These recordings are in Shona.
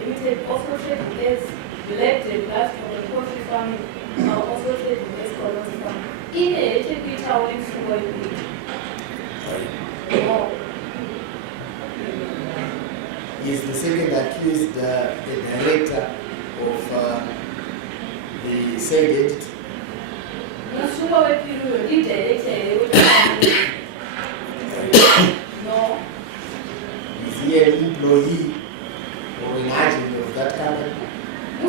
Limited, also trading as Black Glass from the poultry farming, also trading as quality farming. In a little bit, how it's going to be. Is the second accused the director of the said entity? No. Is he an employee or an agent of that company? No.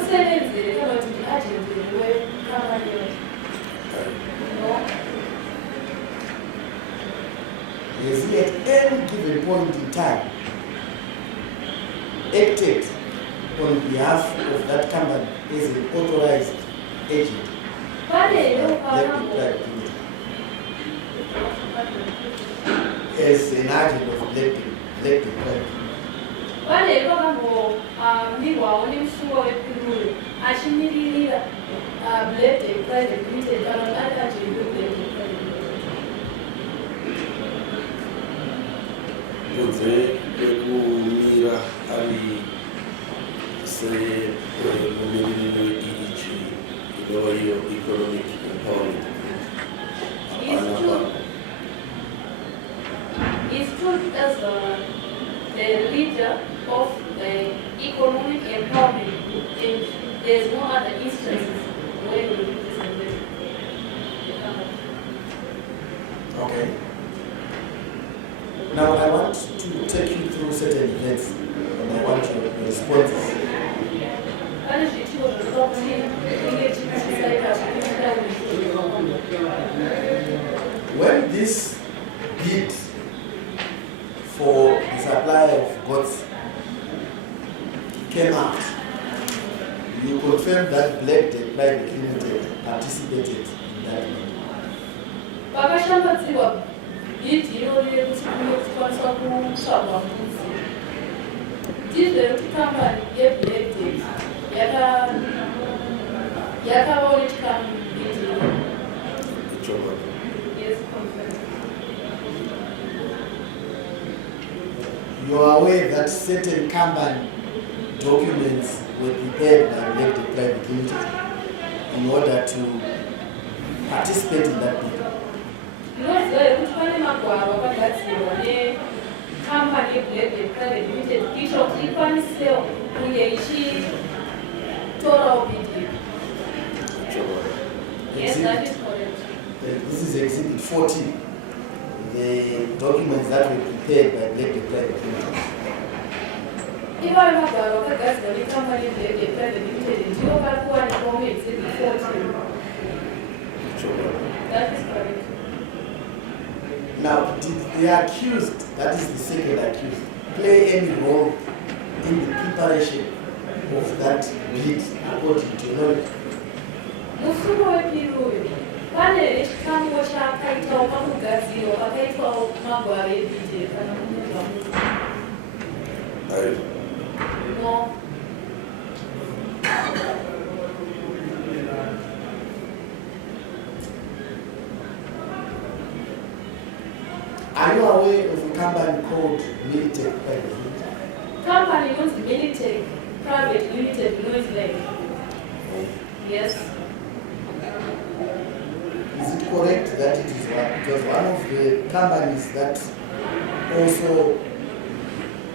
Is he at any given point in time acted on behalf of that company as an authorized agent? As an agent of Black Pride. Kumira ali se economic empowerment. He stood as the leader of the economic empowerment, and there's no other instances where we represent the company. Okay. Now I want to take you through certain events, and I want your responses. When this bid for the supply of goods came out, you confirmed that Black Private Limited participated in that bid. You are aware that certain company documents were prepared by Black Private Limited in order to participate in that bid. Yes, that is correct. This is Exhibit 14, the documents that were prepared by Black Private Limited. If I remember, the company Black Private Limited is your Exhibit 14. That is correct. Now, did the accused, that is the second accused, play any role in the preparation of that bid according to your knowledge? No. Are you aware of a company called Militech Private Limited? Company was Militech Private Limited, Yes. Is it correct that it was one of the companies that also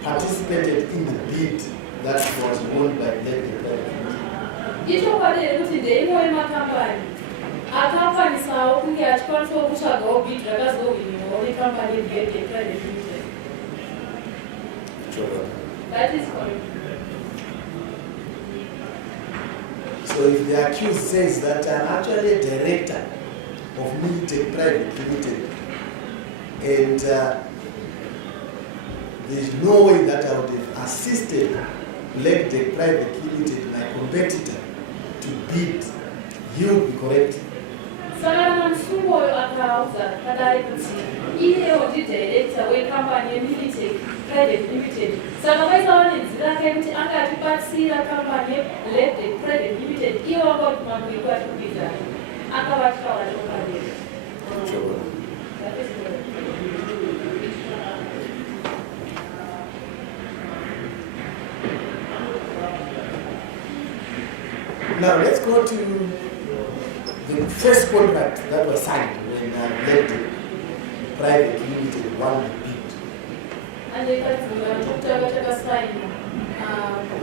participated in the bid that was won by Black Private Limited? A company saw kunge achikwanisa kutsvagawo bid rakazowinwa one company Black Private Limited. That is correct. So if the accused says that I'm actually a director of Militech Private Limited and there's no way that I would have assisted Black Private Limited, my competitor, to bid, he would be correct. Saka msungoyo akauza kadai kuti iyewo ndidirector wecompany yeMilitech Private Limited. Saka paisawo nenzira yake kuti akatibatsira company yeBlack Private Limited iye wanga kuti mabhuku atikubiza akavatya watokalera. Now let's go to the first contract that was signed when Validity Private Limited won the bid. And they got to sign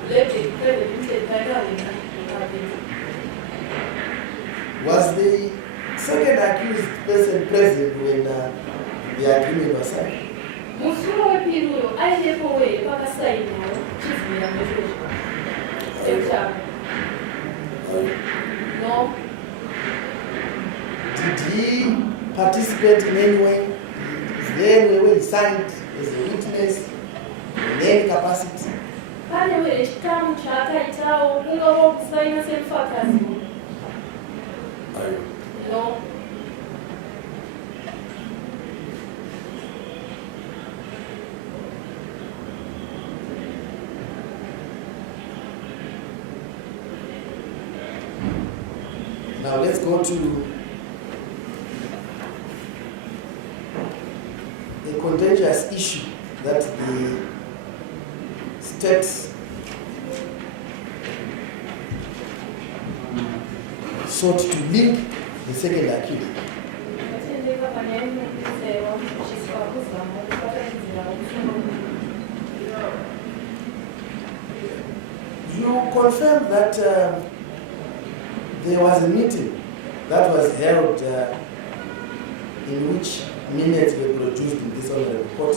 Validity Private Limited Was the second accused person present when the agreement was signed? Musuro wepiruyo ailepo we pakasainawo chivira mezvezvo. No. Did he participate in any way? Is there any way he signed as a witness in any capacity? Pane were chikamu chaakaitawo kungawo kusaina semufakazi. No. Now let's go to a contentious issue that the state sought to link the second accused. You confirm that there was a meeting that was held in which minutes were produced in this honorable court.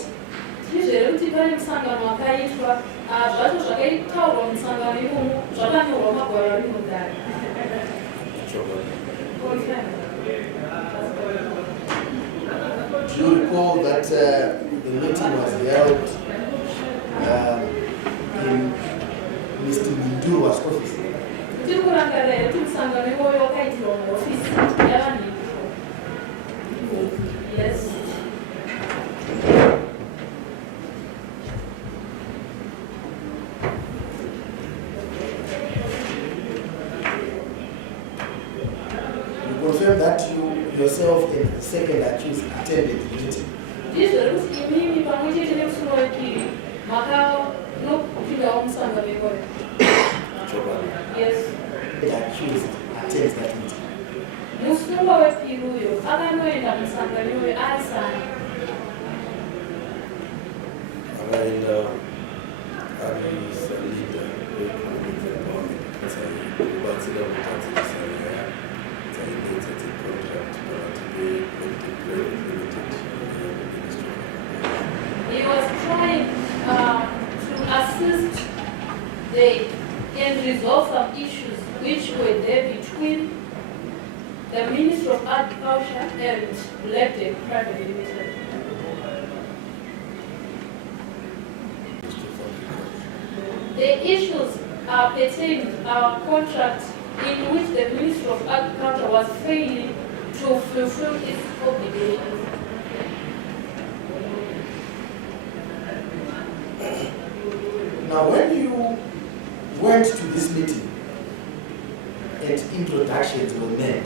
Zvizere kuti pane musangano wakaitwa zvacho zvakaitaurwa musangano imomo zvakanyorwa magwaro ari mundare. Do you recall that the meeting was held in Mr. Minduwa's office? Tiri kurangarira here kuti musangano iwoyo wakaitirwa muhofisi yavanhu. Yes. You confirm that you yourself and the second accused attended the meeting? Ndizvere kuti imimi pamwe chete nemusoro wepiri makanopindawo musangano iwoyo. Yes. The accused attends that meeting. Musoro wepiri uyo akanoenda musangano iwoyo ari sani. Akaenda ari salida wekubatsira kutadzisa nyaya dzaidetsa dzecontract pakati peConnected Private Limited neMinistry of He was trying to assist the and resolve some issues which were there between the Ministry of Agriculture and Validity Private Limited. The issues pertain to our contract in which the Ministry of Agriculture was failing to fulfill its obligations. Now, when you went to this meeting and introductions were made,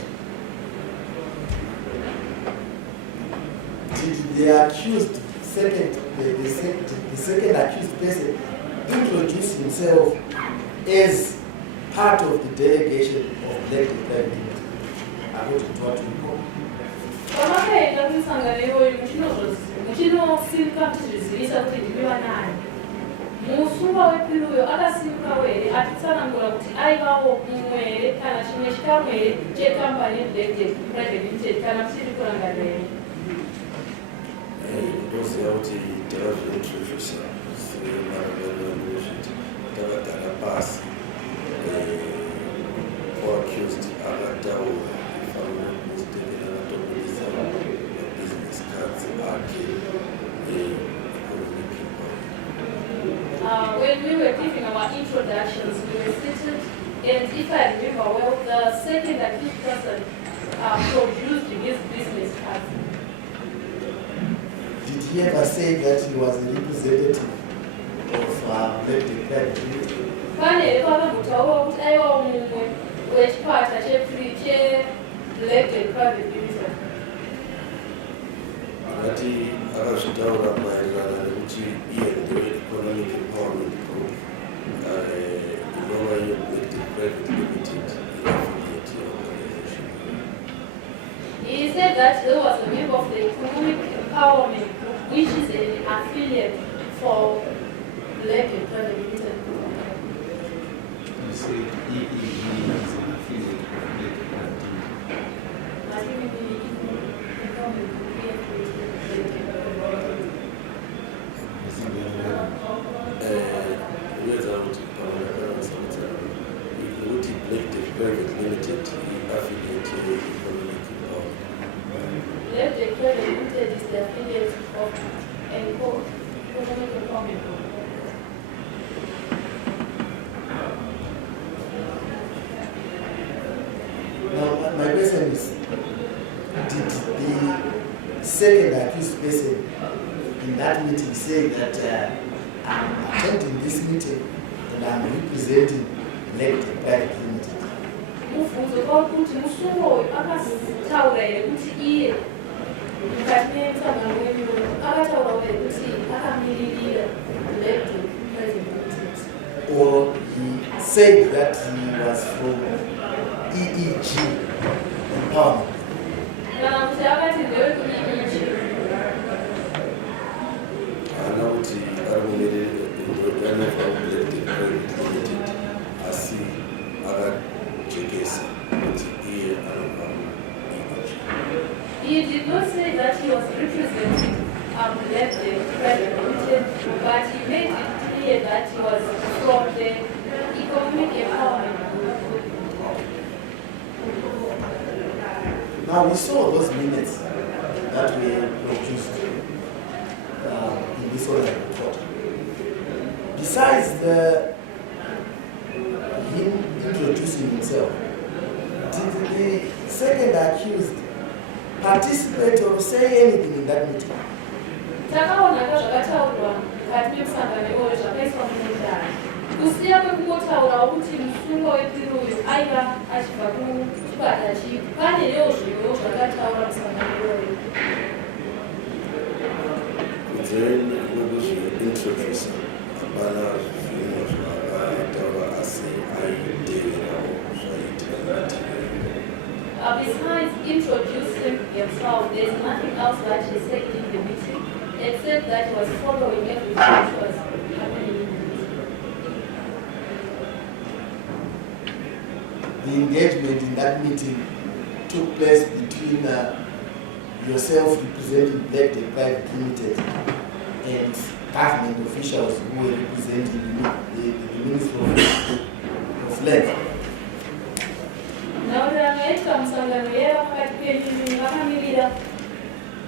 did the accused the second accused person introduce himself as part of the delegation of Validity Private Limited? According to what we know. Pamakaenda kumusangano iwoyo muchinosimka kuti zviziviswa kuti ndimi vanani. Musungwa wepiri uyo akasimuka here achitsanangura kuti aivawo mumwe here kana chimwe chikamwe here chekambani yeValidity Private Limited kana muchiri kurangarira here. ndoziva kuti takazviintrodusa semarangariro nezviti takagara pasi oaccused akataura ifanira kuzitengera akatobudisa mabusiness cards ake economic impact. When we were giving our introductions, we were seated, and if I remember well, the second accused person produced his business cards. Did he ever say that he was a representative of Validity Private Limited? Pane here pakambotaurawo kuti aivawo mumwe wechipata cheValidity Private Limited. Akati akazvitaura maererano nekuti iye ndeweEconomic Empowerment Group inova iyo Validity Private Limited that there was a member of the Economic Empowerment Group, which is an affiliate for Black and Private Limited. You say EEG is an affiliate of Black and Private Limited. I think maybe Empowerment Group, we have created Black and Private Limited. Is it the other way? Uweza kuti Black Private Limited affiliate economic empowerment. Black and Private Limited is the affiliate of Economic Empowerment Group. Now, my question is, did the second accused person in that meeting say that I'm attending this meeting and I'm representing Black Private Limited? Mubvunzo kwakuti musungo akataura here kuti iye mukati memsangano wenyu akataura here kuti akamiririra Black Private Limited. Or he said that he was from EEG Empowerment? Kana kuti akati ndewekuiichi Kana kuti arimumirira ndorganifa Black Private Limited asi akajekesa kuti iye anobva He did not say that he was representing Black Private Limited, but he made it clear that he was from the Economic Empowerment Group. Now we saw those minutes that were produced in this oral report. Besides him introducing himself, did the second accused participate or say anything in that meeting? Takaonaka zvakataurwa mukati memusangano iwoyo zvakaiswa mumudhara. Kusiya kwekungotaurawo kuti musungwa wepiri uyu aiva achibva kuchipata chipi, panewo zvimwewo zvakataura musangano iwoyo. Then introduce abana zvinhu zvakataura asi aiteverawo zvaitika. Besides introducing himself, there's nothing else that he said in the meeting, except that he was following everything which was happening in the meeting. The engagement in that meeting took place between yourself representing Black Private Limited and government officials who were representing the Ministry of Land. Now, the musangano yera pakati penyu vakamirira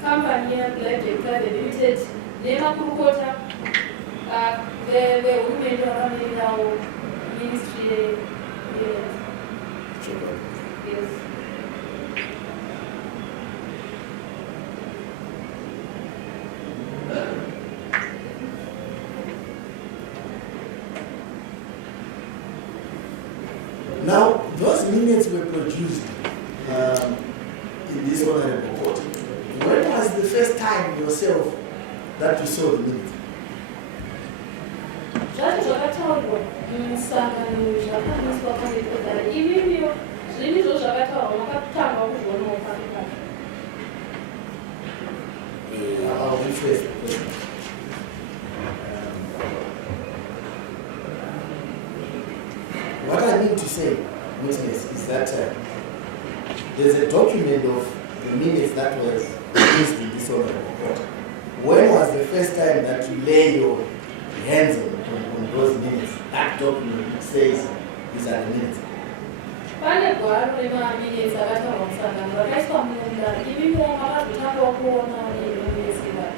kambani yeBlack Private Limited nemakurukota vehurumende vakamirirawo ministry yeland. Yes. Now, those minutes were produced in this honorable court. When was the first time yourself that you saw the minutes? Zvati zvakataurwa mumusangano zvakamiswa pamberi pedhara ivivyo zvinizvo zvakataurwa makatanga kuzvionawo pari pacho. What I mean to say, witness, is that there's a document of the minutes that was used in this honorable court. When was the first time that you lay your hands on those minutes? That document says these are the minutes. Pane gwaro remaminitsi akataurwa musangano rakaiswa mumunda ivivyo makazotangawo kuona neminitsi vayo.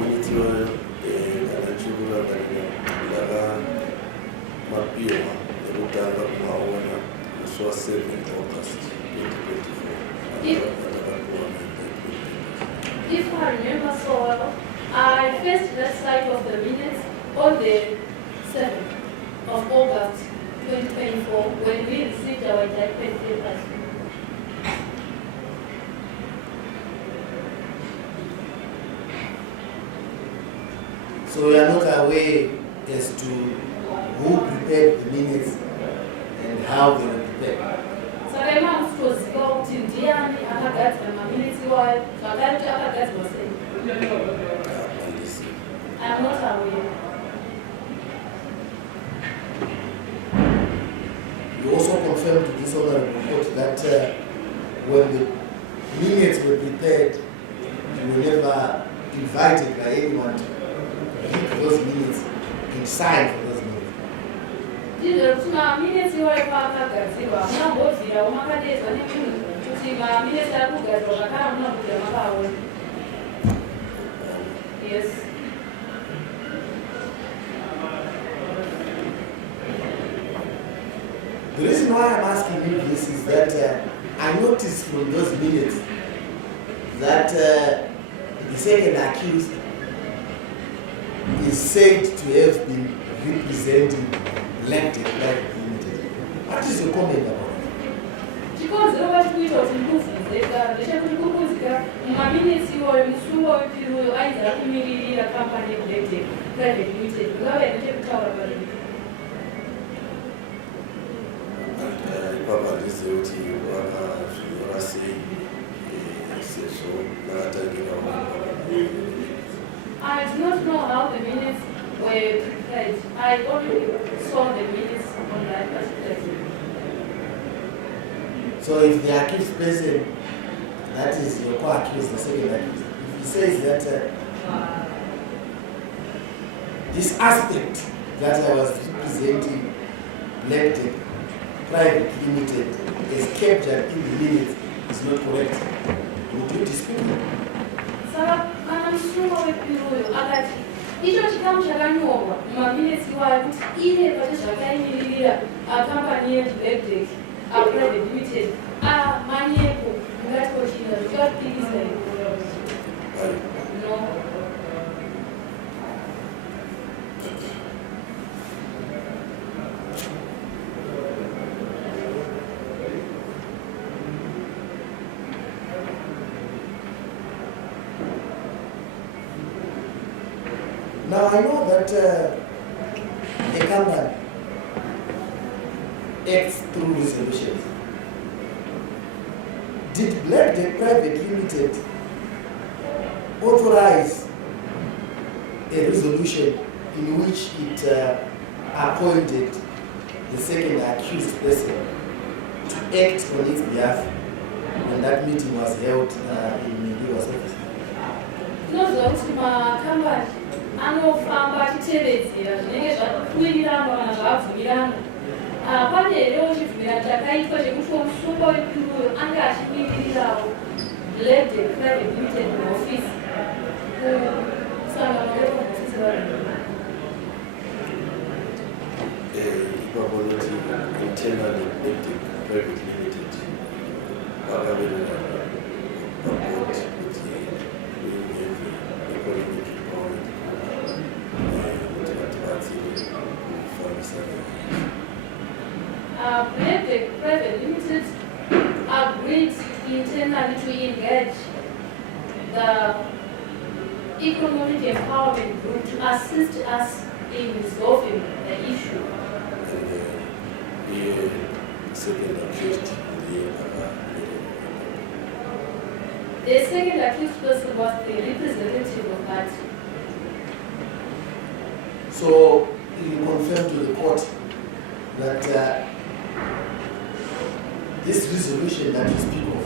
Minutes were ndaka mapiwa ekutanga kumaona musi wa 7 August 2024. If I remember so well, I first read sight of the minutes on the 7th of August 2024 when we received our indictment papers. So you are not aware as to who prepared the minutes and how they were prepared. Saka imamutoziva kuti ndiani kugadzira maminitsi wayo zvakare kuti akagadzirwa sei. I'm not aware. You also confirmed to this honorable court that when the minutes were prepared, you were never invited by anyone to read those minutes and sign for those minutes. Ndizvo kuti maminitsi wayo paakagadzirwa munambobvirawo makadedzwa nemunhu kuti maminitsi ari kugadzirwa zvakare munambobvira makaona. Yes. The reason why I'm asking you this is that I noticed from those minutes that the second accused is said to have been representing elected private limited. What is your comment about it? Chikonzero pachikuita kuti ndikuvhunzeka ndechekuti kurikuzika mumaminitsi iwoyo musungo wepiri uyo ainzira kumiririra kampani yeelected private limited ungave nechekutaura pazvii. Ipapa ndizive kuti vakazvinyora sei sezvo vakatangira I do not know how the minutes were prepared. I only saw the minutes on that particular day. So if the accused person, that is your co-accused, the second accused, if he says that this aspect that I was representing elected private limited is captured in the minutes is not correct, would you dispute it? Saka kana musungo wepiri uyo akati icho chikamu chakanyorwa mumaminitsi wayo kuti iye pati zvakaimiririra akampani yeelected private limited manyepo ungatochina zvichivapikisa no. Now I know that a company acts through resolutions. Did Black Debt Private Limited authorize a resolution in which it appointed the second accused person to act on its behalf when that meeting was held in the US office? Ndinoziva kuti makambani anofamba achitevedzera zvinenge zvakuwirirana kana zvabvumirana. Pane herewo chibvumirano chakaitwa chekuti musungo wepiri uyo ange achimiririrawo Black Debt Private Limited muhofisi kusangana nemuhofisi vayo. Ipapa noti internally Black Debt Private Limited vakaverera report kuti uineve economic empowerment kuti vatibatsire kufambisana. Black Debt Private Limited agreed internally to engage the economic empowerment group to assist us in resolving the issue. And the second accused, The second accused person was the representative of that. So you confirm to the court that this resolution that you speak of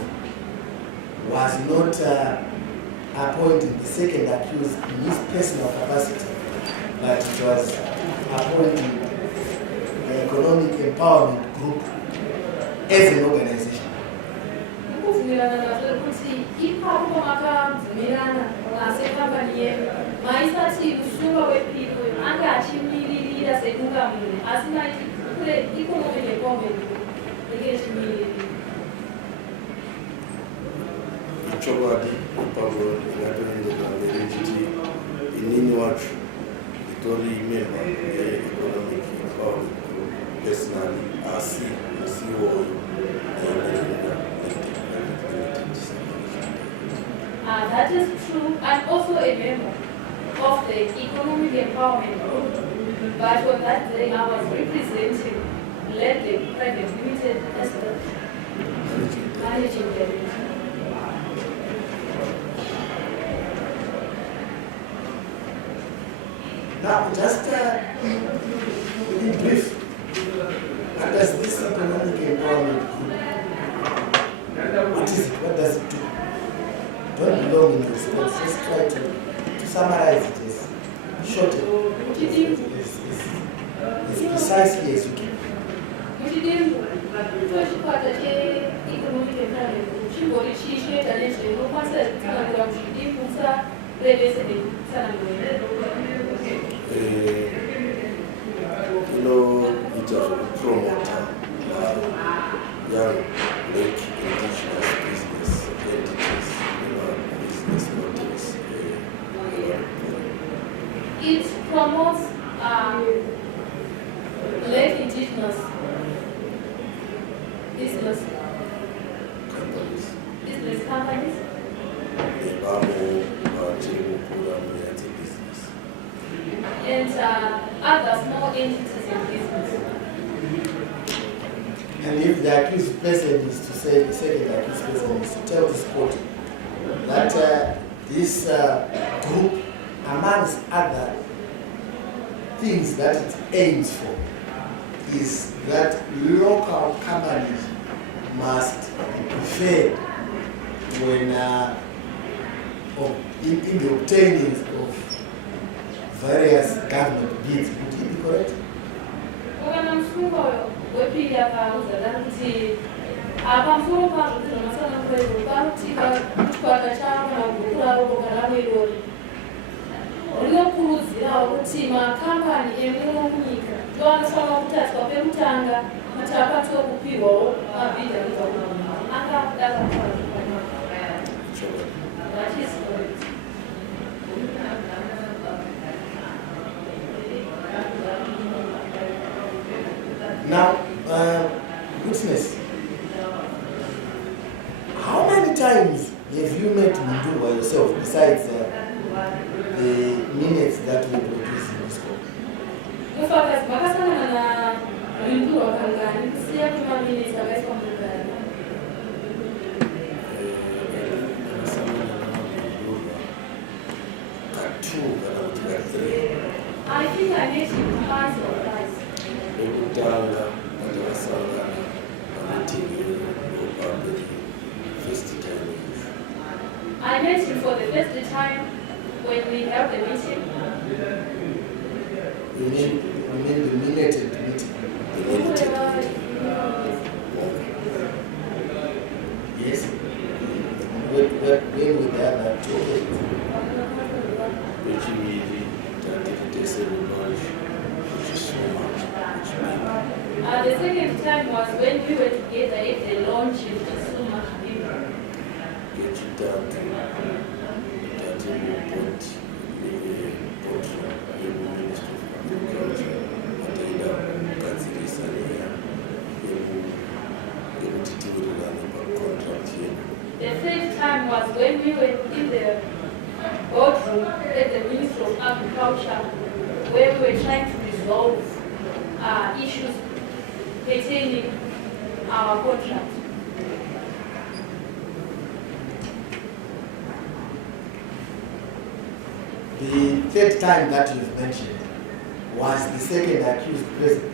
was not appointing the second accused in his personal capacity, but it was appointing the Economic Empowerment Group as an organization. Kubvumirana nazvo kuti ipapo makabvumirana sekambani yenu maisati musungo wepiri uyo ange achimiririra sekungamunhu asi maiti kure economic empowerment group inge ichimiririra. chokwadi ipapo ingatoendera mberi ichiti inini wacho itori member yeeconomic empowerment group personally asi musiwoyo yaenderera That is true, and also a member of the Economic Empowerment Group. But on that day, I was representing Black Debt Private Limited as the managing director. Now, just in brief, what does this economic empowerment do? What is it? What does it do? Don't belong in the response. Just try to summarize it as short, as precisely as you can. You know, it's a promoter young Black indigenous business entities, business models. It promotes Black indigenous business companies. And other small entities in business. And if the accused person is to say, the second accused person is to tell this court that this group, amongst other things that it aims for, is that local companies must be preferred when in the obtaining of various government bids. Would it be correct? That is correct. Now, witness, how many times have you met Mundurwa yourself besides the minutes that we produce in this court? I think I met him twice or twice. I met him for the first time when we held the meeting. You mean the minuted meeting? Yes. When with the other two? The second time was when we were together at the launch in Suma. The third time was when we were in the boardroom at the Ministry of Agriculture, where we were trying to resolve issues pertaining our contract. The third time that you've mentioned was the second accused person.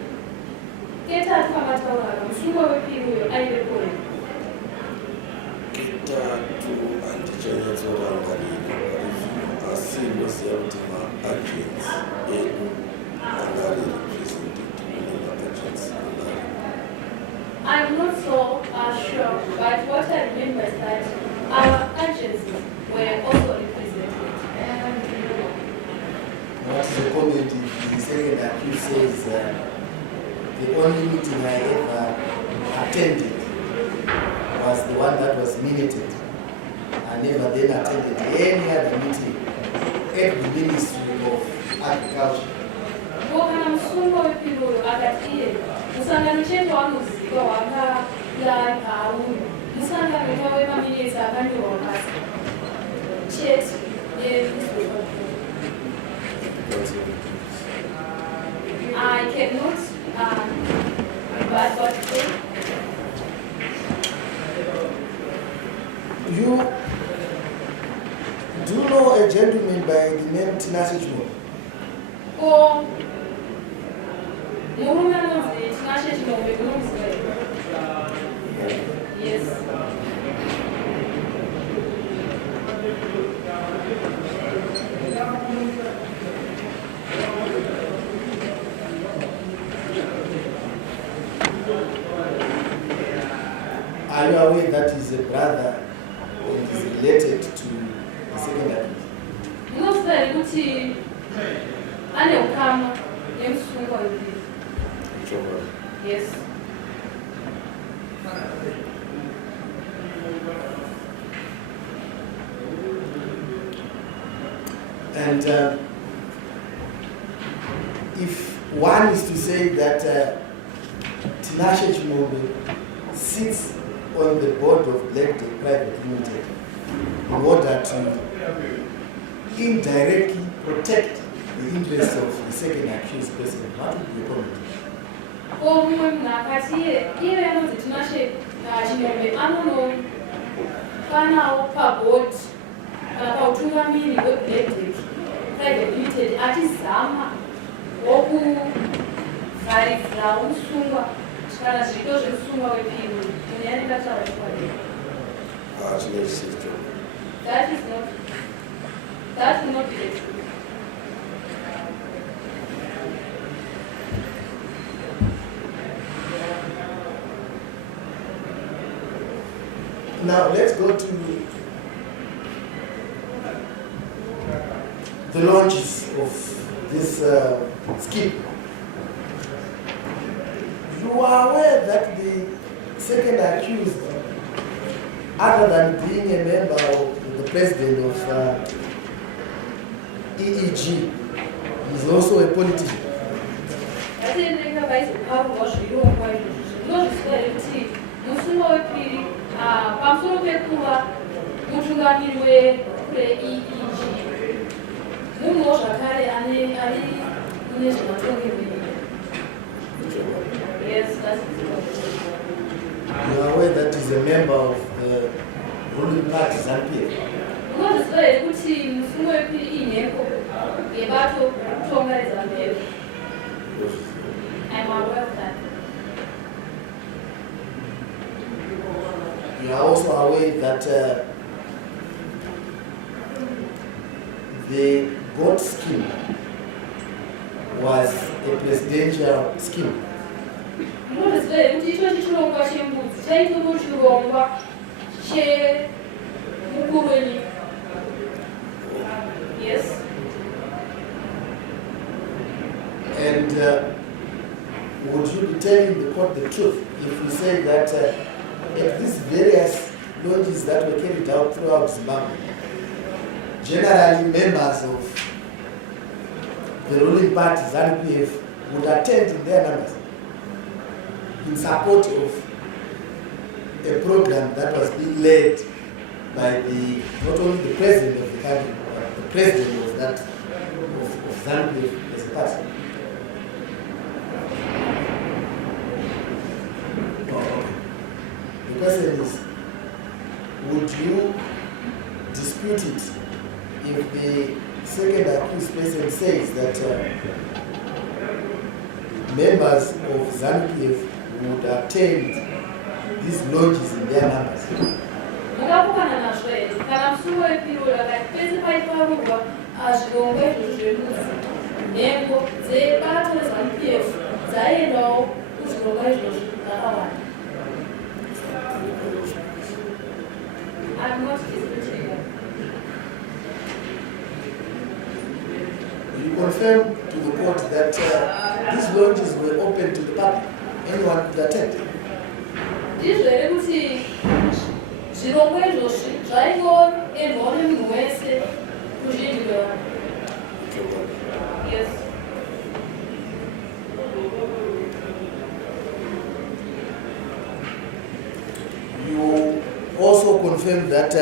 I'm not so sure, but what I remember is that our agencies were also represented. What is the comment if the second accused says the only meeting I ever attended was the one that was minuted. I never then attended any other meeting at the Ministry of Agriculture. I cannot but what to say. Do you know a gentleman by the name Chimombe? Ko murume anonzi tinashe Chimombe kunomuzwa here? Yes. Are you aware that is a brother and is related to the second accused? Munozwa here kuti ane ukama nemusungwa wepiri? Yes. And if one is to say that Tinashe Chimombe sits on the board of Black Day Private Limited in order to indirectly protect the interests of the second accused person, what would be your comment? Mumwe munhu akati iye anonzi Tinashe Chimombe anonofanawo pabhodhi kana pautungamiri hweBlack Day Private Limited atizama wokuvharivhirawo musungwa kana zviito zvemusungwa wepiri munhu yanenge ataura chokwadi. That will not be the truth. Now let's go to the launches of this scheme. You are aware that the second accused, other than being a member of the president of EEG, is also a politician. Musungwa wepiri pamusoro pekuva mutungamiri weEEG munhuwo zvakare ari kune zvematongerwo. Yes, that's it. You are aware that is a member of the ruling party, ZANU-PF. Munozviziva here kuti musungwa wepiri inheko yebato rekutonga reZANU-PF? I'm aware of that. You are also aware that the GOAT scheme was a presidential scheme. Munozviziva here kuti icho chirongwa chembudzi chaitori chirongwa chemukuru wenyika. Yes. And would you be telling the court the truth if you say that at these various launches that were carried out throughout Zimbabwe, generally members of the ruling party, ZANU-PF, would attend in their numbers in support of a program that was being led by not only the president of the country, but the president of that of ZANU-PF as a party? The question is, would you dispute it if the second accused person says that members of ZANU-PF would attend these launches in their numbers? Mungavukana nazvo here kana musungwa wepiri akati pese paiparurwa zvirongwa izvozvo zvembudzi nhengo dzebato reZANU-PF dzaiendawo kuzvirongwa izvozvo dzakawanda. I'm not disputing that. You confirm to the court that these launches were open to the public, anyone could attend? Ndizvo here kuti zvirongwa izvozvi zvaingoendwawo nemunhu wese kuzhinji kwevanhu. Yes. You also confirm that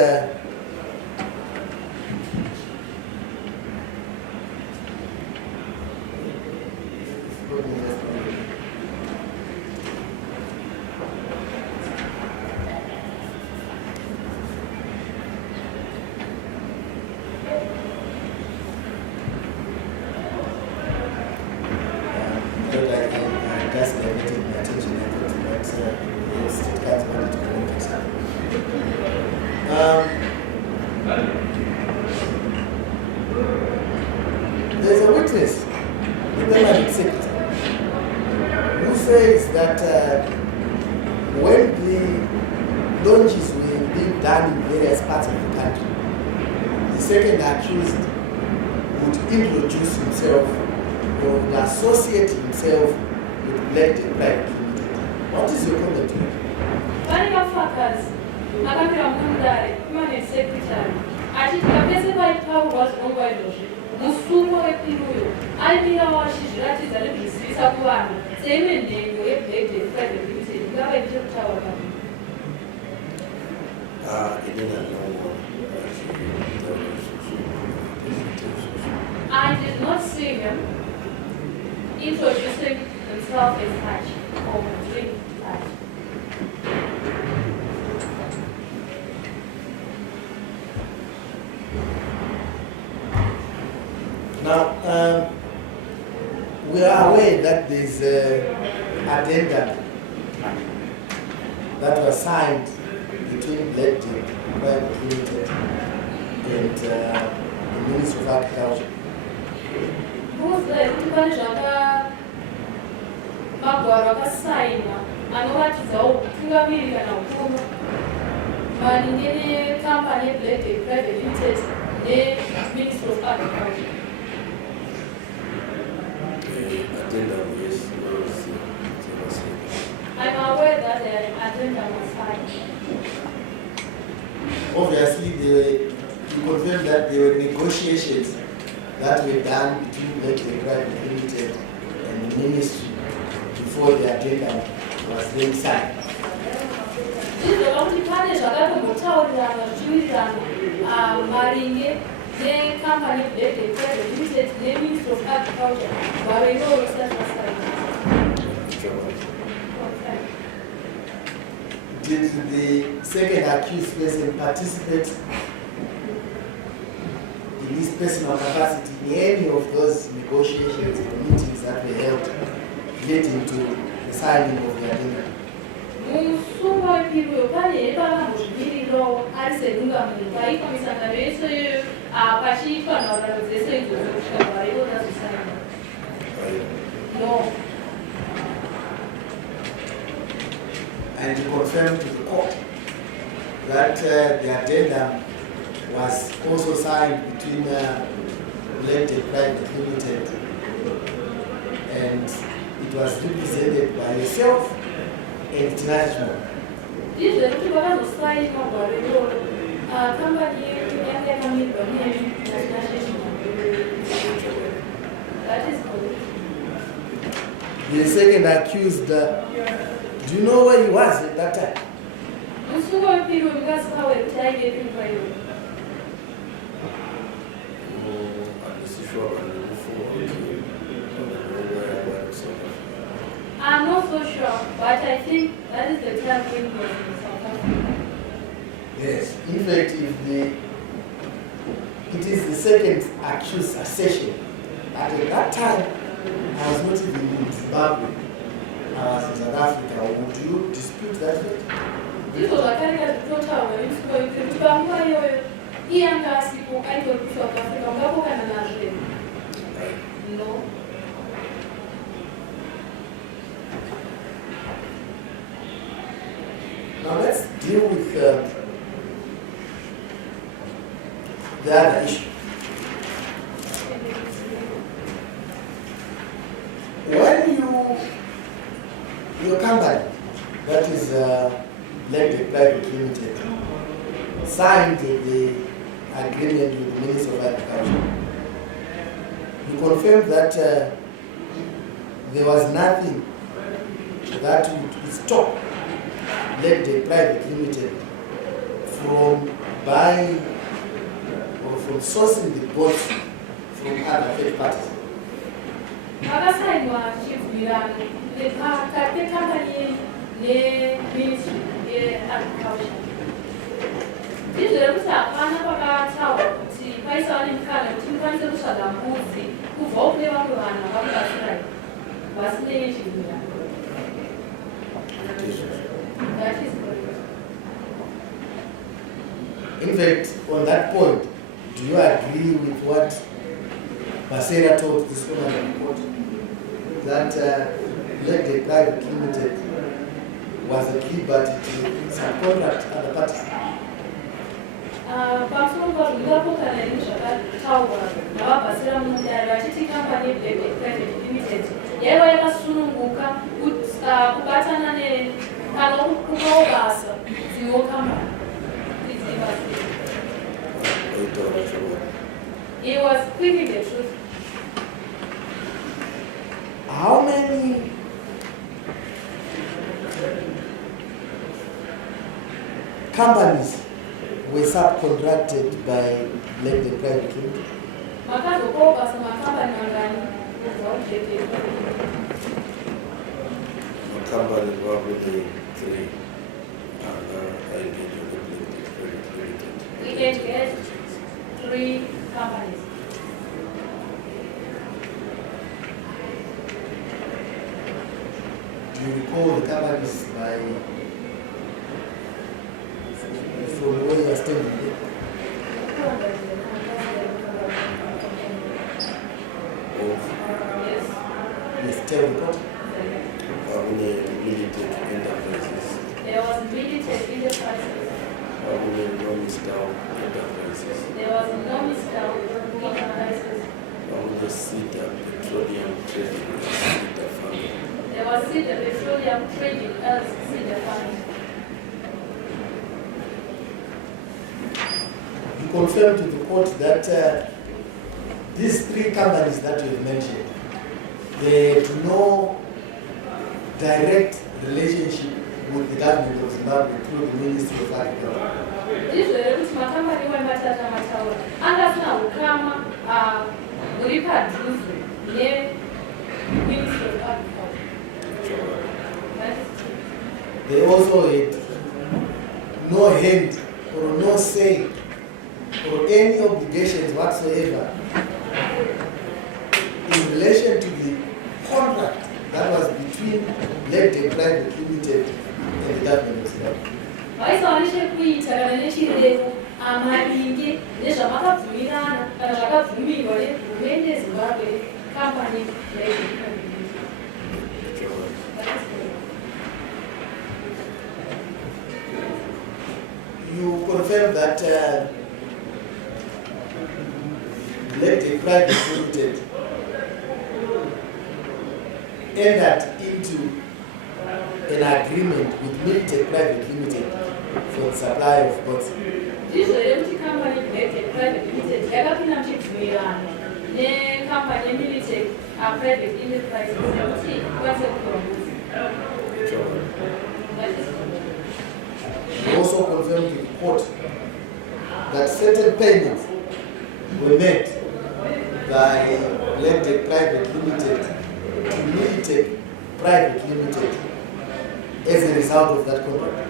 but I just diverted my attention at it, but yes, it can't wanted to communicate something. There's a witness, the permanent secretary, who says that when the launches were being done in various parts of the country, the second accused would introduce himself or would associate himself with Validity Private Limited. What is your comment to it? Akamira Mundare, permanent secretary, achitika pese paitaurwa zvinongwa izvozvi musumo wepiruyo aimira wachizviratidza nekuzivisa kuvanhu seimwe nhengo yeBlackday Private Limited ingava ichikutaura pano. I did not see him introducing himself as such or doing such. Now, we are aware that there's an addendum that was signed between Validity Private Limited and the Ministry of Agriculture. Magwaro akasainwa anoratidzawo utungamiri kana ukuru maringe nekambani yeBlackday Private Limited neMinistry of Agriculture. I'm aware that the addendum was signed. Obviously, you confirmed that there were negotiations that were done between Validity Private Limited and the Ministry before the addendum was then signed. Zvizova kuti pane zvakatombotaurirana zvichiwirirana maringe nekambani yeBlackday Private Limited neMinistry of Agriculture gwaro iroro risati rasainwa. Did the second accused person participate in his personal capacity in any of those negotiations or meetings that were held leading to the signing of the addendum? Musumo wepiruyo pane pakamuzvimirirawo ari sedungamunhu paipa misangano yese iyoyo pachiitwa nhauraro dzese idzodzo kusvika gwaro iroro razosainwa. No. And you confirmed to the court that the addendum was also signed between Validity Private Limited and it was represented by yourself and international. Ndizvo kuti vakazosainwa gwaro iroro kambani yedu yanga yakamirirwa nenational. That is correct. The second accused, do you know where he was at that time? Musumo wepiruyo mukasipawe kuti ainge pinguva iyoyo. I'm not so sure, but I think that is the time when he was in South Africa. Yes. In fact, it is the second accused assertion that at that time I was not even in Zimbabwe. I was in South Africa. Would you dispute that fact? Ndizvo zvakareka zvitotaurwa nemusumo wepiruyo kuti panguva iyoyo iye anga asipo aitori kuSouth Africa ungapokana nazvo. No. Now let's deal with the other issue. When your company, that is Validity Private Limited, signed the agreement with the Ministry of Agriculture, you confirmed that there was nothing that would stop Validity Private Limited from buying or from sourcing the goods from other third parties. Pakasainwa chibvumirano pakati pekambani neMinistry yeAgriculture. Ndizvo rekuti hapana pakataurwa kuti paisawa nemukana kuti mukwanise kutsvaga mbudzi kubvawo kune vamwe vanhu vakabatsirai. pasine chimira. It is. That is correct. In fact, on that point, do you agree with what Basera told this woman in court? That Validity Private Limited was a liberty to subcontract other parties? Pamusoro pazvingapokana nezvakataurwa navabhasira mundare vachiti kambani yeBlack Private Limited yaiva yakasununguka kubatana kana kupawo basa dzimwewo kambani. He was speaking the truth. How many companies were subcontracted by Validity Private Limited? Makazopawo basa makambani mangani Company probably 3 and I did with the we can get 3 companies. Do you recall the companies from where you are standing? Yes. Yes, tell the court. Military enterprises. There was military enterprises. Non-Islam enterprises. There was no Mr. Enterprises. The Cedar Petroleum Trading Cedar Family. There was Cedar Petroleum Trading as Cedar Fund. You confirm to the court that these 3 companies that you have mentioned, they had no direct relationship with the government of Zimbabwe through the Ministry of Agriculture. Ndizvere kuti makambani wematata mataura angasina ukama uri padhuze neMinistry of Agriculture. They also had no hand or no say or any obligations whatsoever in relation to the contract that was between Validity Private Limited and the government of Zimbabwe. Vaisawo nechekuita kana nechirevo maringe nezvamakabvumirana kana zvakabvumirwa nehurumende yeZimbabwe kambani You confirm that Validity Private Limited entered into an agreement with Military Private Limited for the supply of goods. ndizvere kuti kambani Private Limited yakapinda muchibvumirano nekambani yeMilitary Private Enterprises kuti ikwanise kutora nguzi. You also confirmed to the court that certain payments were made by Validity Private Limited to Military Private Limited as a result of that contract.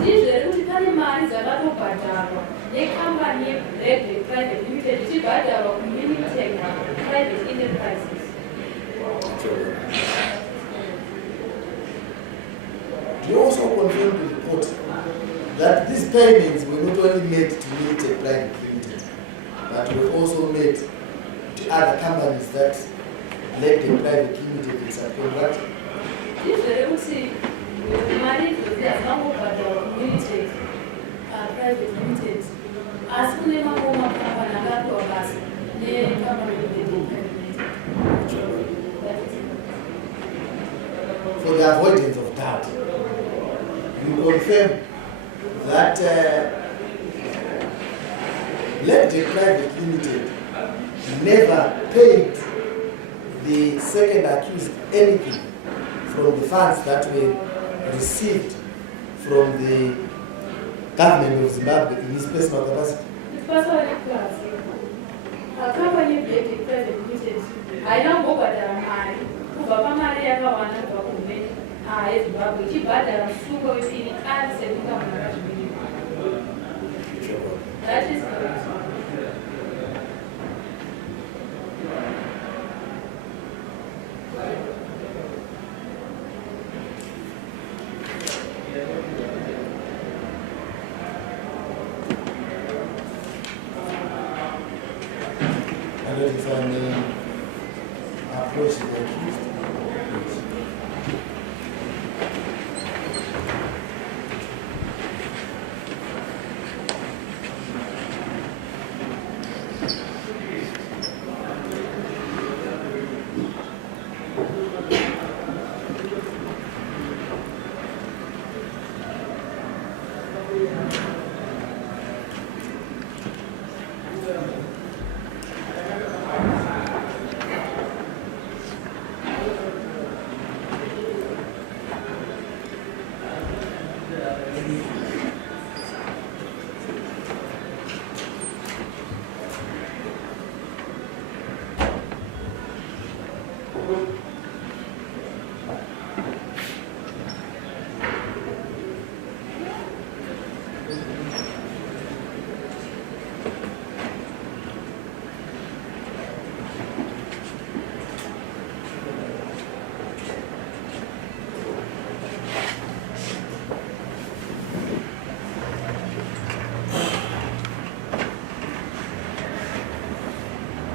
Ndizvere kuti pane mari dzakatobhadharwa nekambani yeBlack Private Limited ichibhadharwa kuMilitary Private Enterprises. You also confirm to the court that these payments were not only made to Military Private Limited, but were also made to other companies that Validity Private Limited is subcontracted. Ndizvere kuti mari idzodzo dzakangobhadharwa kuMilitary Private Limited asi kune mamwe makambani akapiwa basa nekambani yeBlack Private Limited. For the avoidance of doubt, you confirm that Validity Private Limited never paid the second accused anything from the funds that were received from the government of Zimbabwe in his personal capacity. Kambani yeBlack Private Limited haina kumbobhadhara mari kubva pamari yakawana kubva kuhurumende yeZimbabwe ichibhadhara musungo wepiri ari sekukambani akazvimirira. That is correct. if I may approach the accused.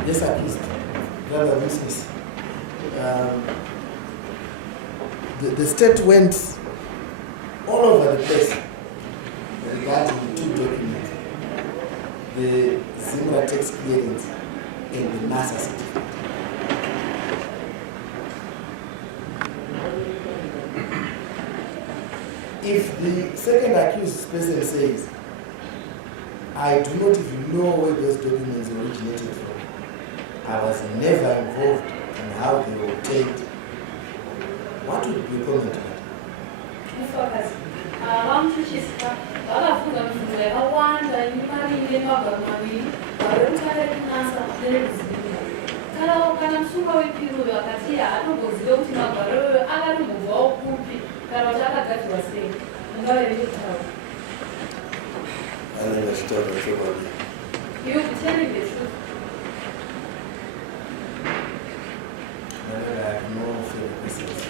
Yes, accused, rather witness. The state went all over the place regarding two documents, the Zimra tax clearance and the NASA certificate. If the second accused person says, I do not even know where those documents originated from, I was never involved in how they were obtained, what would be your comment on that? Mufakazi, vamuchuchisa vakafunga mifungo yakawanda inomaringe magama maviri varomutare kunasa nerekuzivirira. Kana musunga wepiruyo akati hatombozive kuti magwaroyo akatombobvawo kupi kana kuti akagadzirwa sei, mungave nekutaura. Anenge achitaura chokwadi. You tell me the truth. I have no further questions.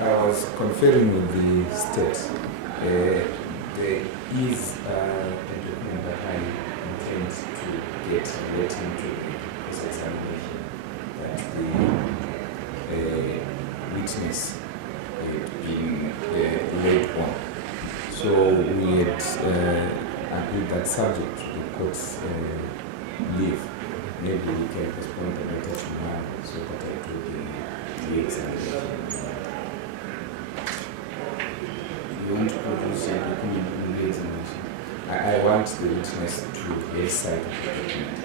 I was conferring with the state. There is a document that I intend to get relating to the cross-examination that the witness had been laid on. So we had agreed that subject to the court's leave, maybe we can postpone the matter to now so that I do the examination. You want to produce a document in the examination? I want the witness to recite the document.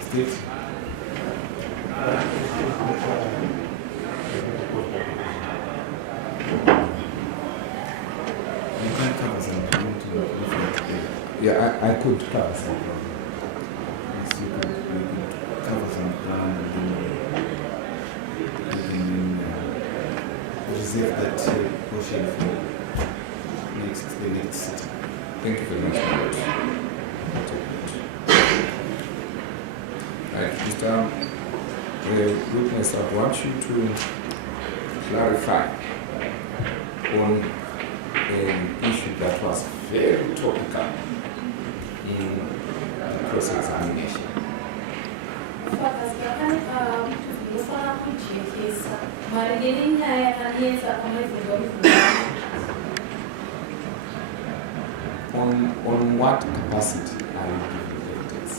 Steve? You can cover some. You want to Yeah, I could pass. yes, you could cover some ground and then reserve that portion for the next sitting. Thank you very much. Mr. Witness, I want you to clarify on an issue that was very topical in the cross-examination. Mufakazi, pakaneka ndinofana kujekesa maringe nenyaya yakanetsa pamwe On on what capacity are you giving evidence?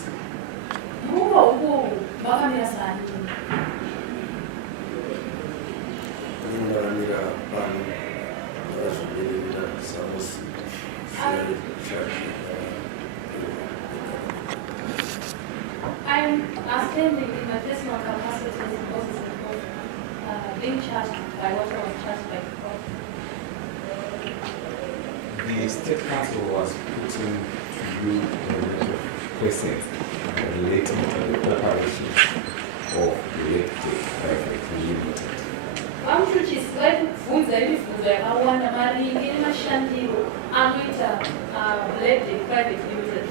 Lindaramira pano vakazvimirira samusi sechachi. I'm ascending in my personal capacity as a process of being charged by what I was charged by the court. The State Council was putting to you a range of questions relating to the operations of the electric private limited. Vamuchuchiswa kubvunza imibvunzo yakawanda maringe nemashandiro anoita Validity Private Limited.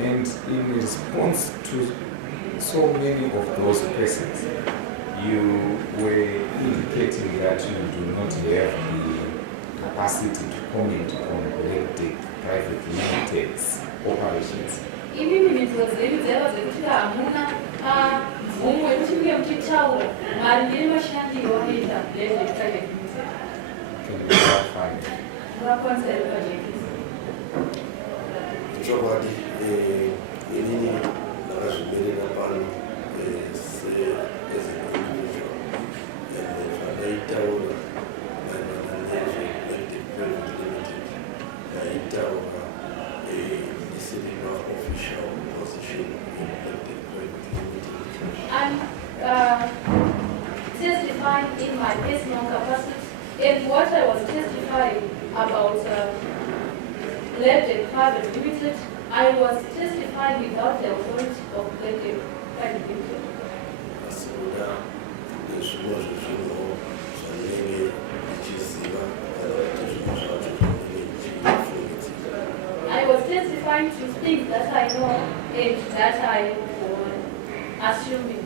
And in response to so many of those questions, you were indicating that you do not have the capacity to comment on Validity Private Limited's operations. Ivi mibvunzo dzenyu dzaiva dzekuti hamuna mvumo yekuti muye muchitaura maringe nemashandiro anoita Validity Private Limited. Can you clarify? Mungakwanisa here pajekisi. Chokwadi inini ndakazvimirira pano as an individual and zvakaitaura maererano nezveElectric Private Limited ndaitaura sitting official position in Electric Private Limited. I'm testifying in my personal capacity, and what I was testifying about Validity Private Limited, I was testifying without the authority of Validity Private Limited. Asikuda nezvimwe zvezvinhu zvanenge ndichiziva kana kuti zvinhu zvacho zvanenge ndichifungidzira. I was testifying to things that I know and that I was assuming.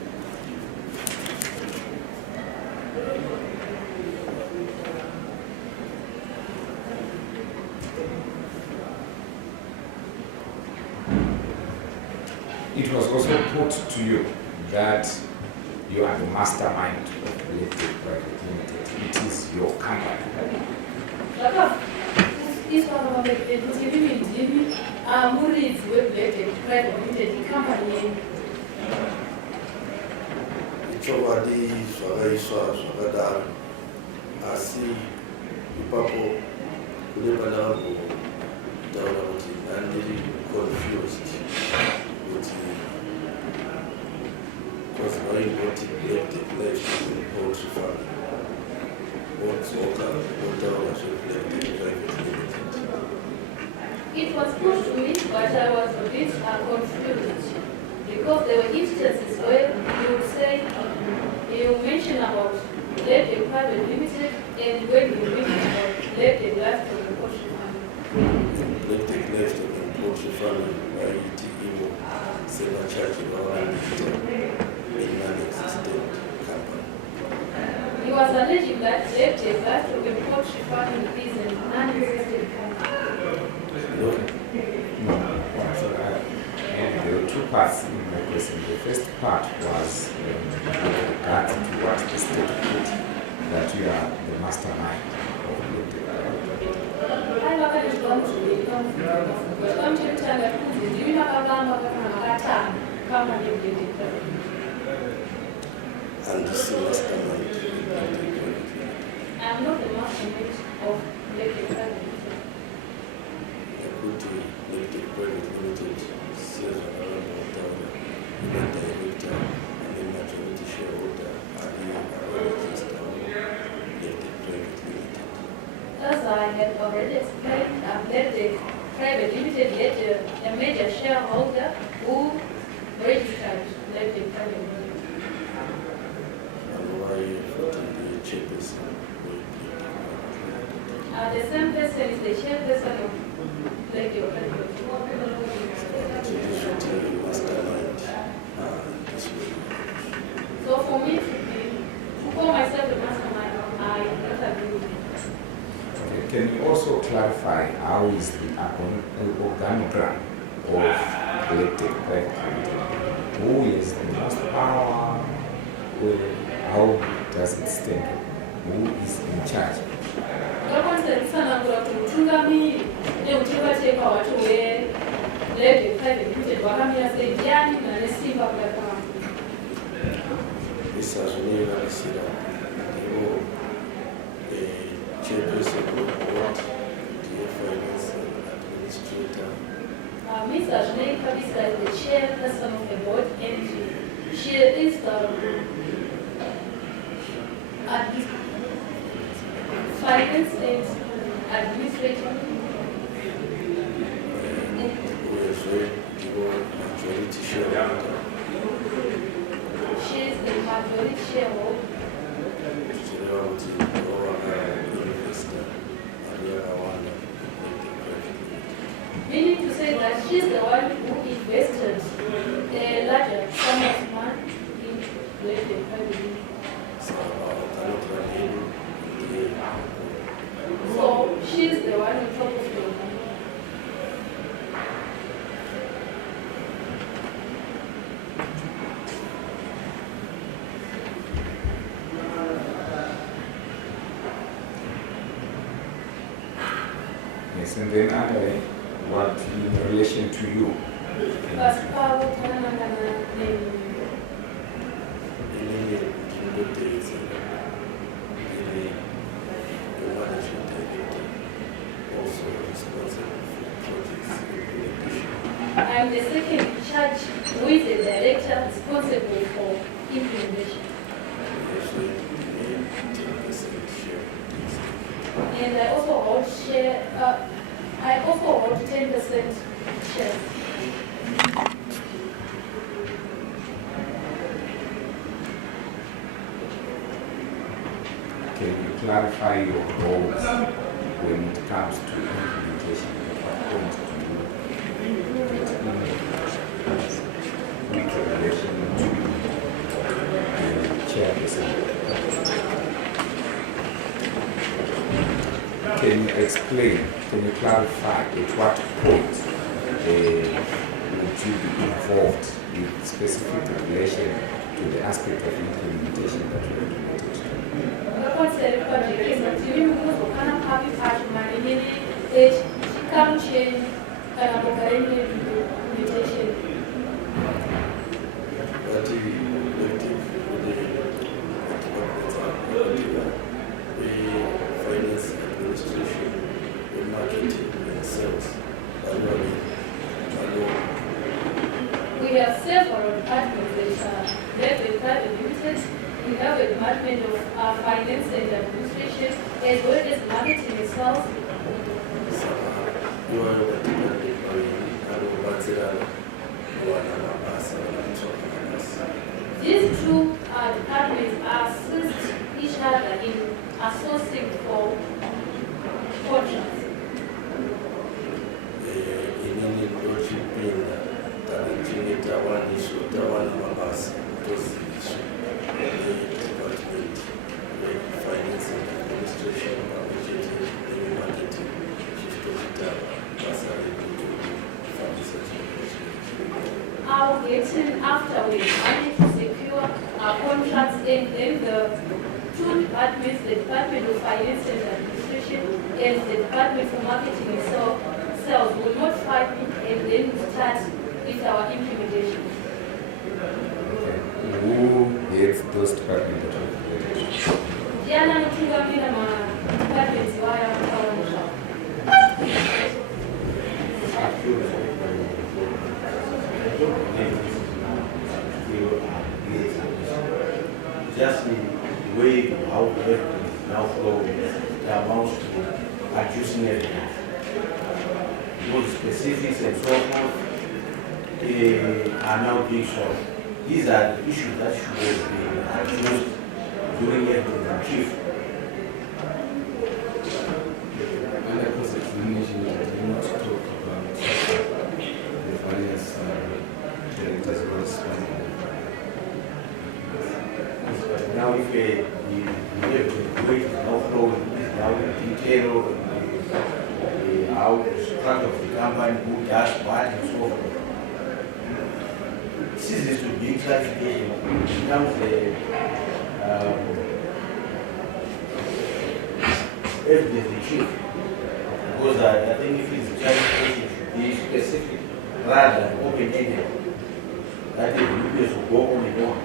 It was also put to you that you are the mastermind of Validity Private Limited. It is your company. Zvakaiswa pamabhedhi kuti imi ndimi muridzi weValidity Private Limited, ikambani yenyu. Ichokwadi zvakaiswa zvakadaro, asi ipapo kune pandakambotaura kuti ndandiri confused kuti because vaingoti Electric left in poultry farming. Whatsoka votaura zveElectric Private Limited. It was put to me, but I was a bit confused because there were instances where you would say, you mention about Validity Private Limited, and when you mention about Validity left of the poultry farming. Electric left in poultry farming by Imo Senachachi Limited, a non-existent company. He was alleging that Validity left of the poultry farming is a non-existent company. And there were two parts in my question. The first part was with regard to what the state put, that you are the mastermind of Validity Private Limited. I look at it but I'm just telling you, do you have a plan of a time? Come and give it. And this mastermind in Electric Private Limited. I'm not the mastermind of Validity Private Limited. Equity Electric Private Limited says around the director and the majority shareholder are the registered Electric Private Limited. As I had already explained, Validity Private Limited yet a major shareholder who registered Validity Private Limited. And why the chairperson will be The same person is the chairperson of Validity Private Limited. So for me to call myself the mastermind, I don't agree with it. Okay, can you also clarify how is the organogram of Validity Private Limited? Who is the most power? How does it stand? who is in charge. Ngakwanisa kusanangura kuti mutungamiri neutekateka wacho weLabel Private Limited wakamira sei, ndiani mune simba kudai kwangu? This has really considered the chairperson of the board, the finance administrator. Ms. Ajnei Kabisa is the chairperson of the board, and she is the finance and administrator. Majority shareholder. She is the majority shareholder. Meaning to say that she is the one who invested a larger sum of money in the private limited. So she is the one on top of the money. Yes, and then other, what in relation to you? I am the second in charge who is the director responsible for implementation. And I also hold share. I also hold 10% share. Can you clarify your roles when it comes to implementation of what point do you with relation to the chairperson? Can you explain, can you clarify at what point would you be involved with specific relation to the aspect of implementation that you implemented? We have several departments that are private limited. We have a department of finance and administration, as well as marketing and sales. These two departments assist each other in assessing for contracts. I'll get in after we manage to secure our contracts, and then the two departments, the Department of Finance and Administration and the Department for Marketing and Sales, will notify me and then start with our implementation. Who heads those departments that are related? Diana Nutungamina, my departments via our just the way how the now flow, the amounts to reducing it. Those specifics and so forth are now being solved. These are the issues that should be addressed during the chief. And of course, examination, I do not talk about the finance directors who are responsible. Now, if the way how flow, how the detail, how the structure of the company, who does what, and so forth. This is to be clarification. It becomes evidence in chief. Because I think if it's clarification should be specific rather than open-ended. That is, the witness will go on and on.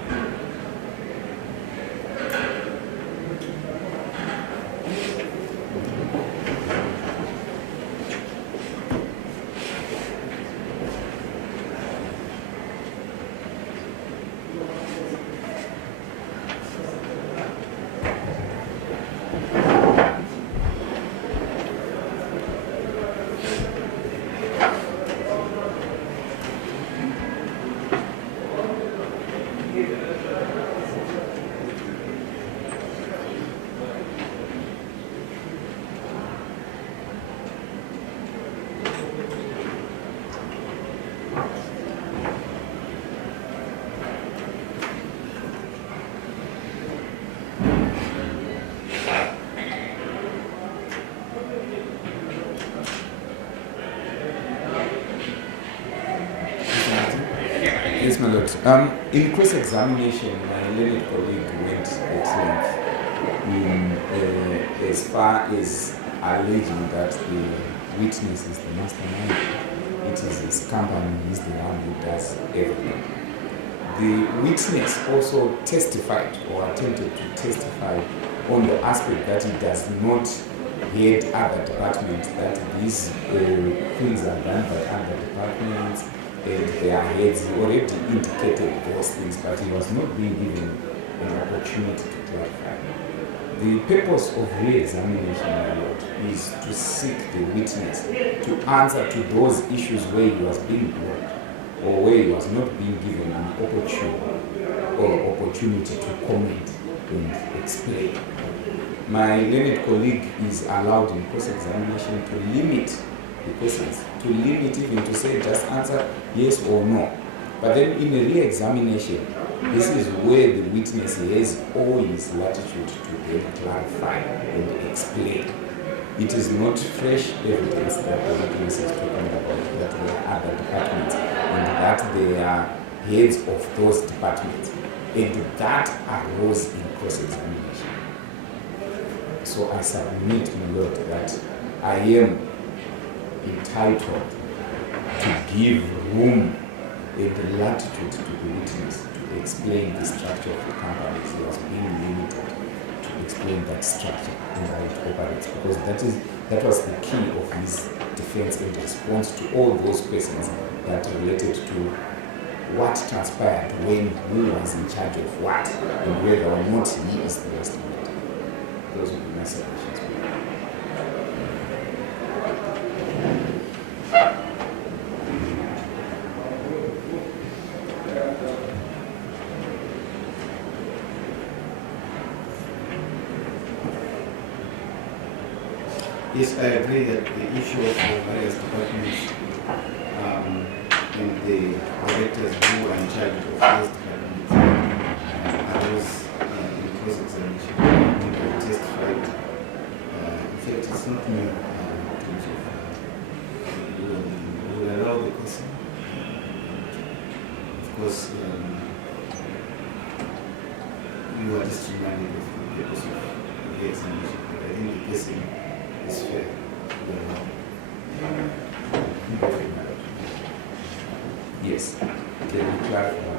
Yes, my lord. In cross-examination, my learned colleague went at length as far as alleging that the witness is the mastermind. It is his company, he's the one who does everything. The witness also testified or attempted to testify on the aspect that he does not head other departments, that these things are done by other departments, and their heads. He already indicated those things, but he was not being given an opportunity to clarify. The purpose of re-examination, my lord, is to seek the witness to answer to those issues where he was being blocked or where he was not being given an opportunity to comment and explain. My learned colleague is allowed in cross-examination to limit the questions, to limit even to say just answer yes or no. But then in a re-examination, this is where the witness has all his latitude to then clarify and explain. It is not fresh evidence that the witness is talking about, that there are other departments and that they are heads of those departments, and that arose in cross-examination. So I submit, my lord, that I am entitled to give room and latitude to the witness to explain the structure of the company. He was being limited to explain that structure and how it operates, because that was the key of his defense in response to all those questions that related to what transpired when, who was in charge of what, and whether or not he is the best of it. Those would be my submissions. Yes, I agree that the issue of the various departments and the directors who are in charge of those departments arose in cross-examination. I think I testified. In fact, it's not new in terms of we will allow the question. Of course, we were just reminded of the purpose of the examination, but I think the question is fair. Yes, can you clarify?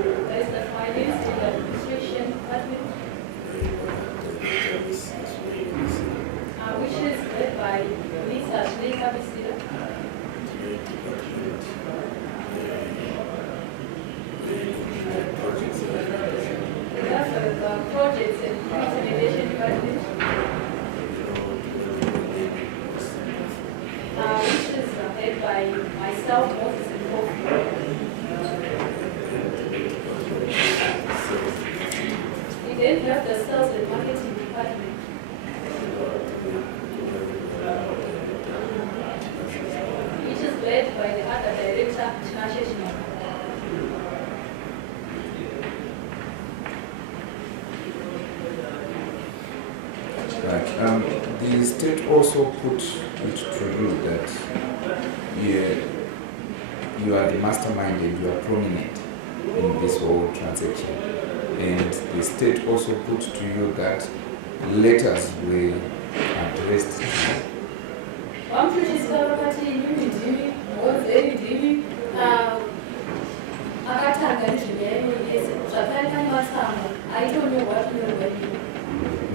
There's the finance and administration department, which is led by Lisa Schleika-Bissida. We have the projects and recommendation department, which is led by myself, Moses, and Mpofu. We then have the sales and marketing department, which is led by the other director, Chimombe. Right. the state also put it to you that you are the mastermind and you are prominent in this whole transaction. And the state also put to you that letters were addressed to you.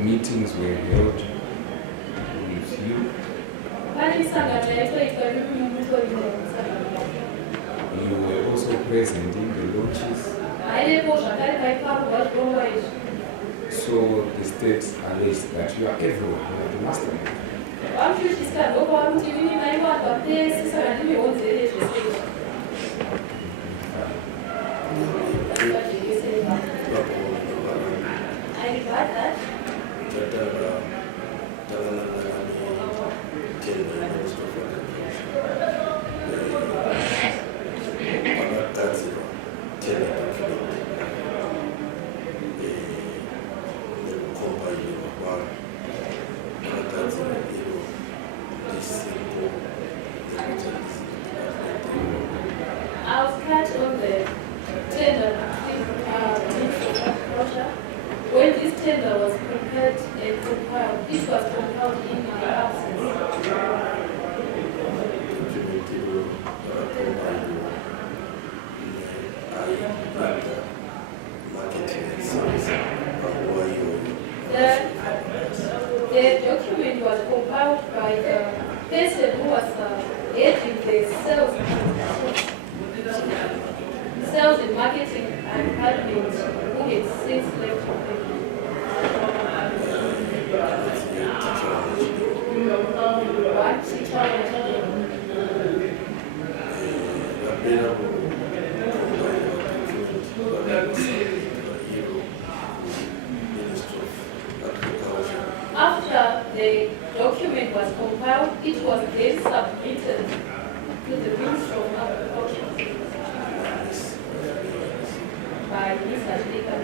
Meetings were held with you. You were also present in the launches. So the state alleged that you are everywhere, you are the mastermind. When this tender was prepared and compiled, it was compiled in my absence. The document was compiled by the person who was heading the sales and marketing department, who had since left the company. What teacher was After the document was compiled, it was then submitted to the Ministry of Agriculture by Mr. Speaker.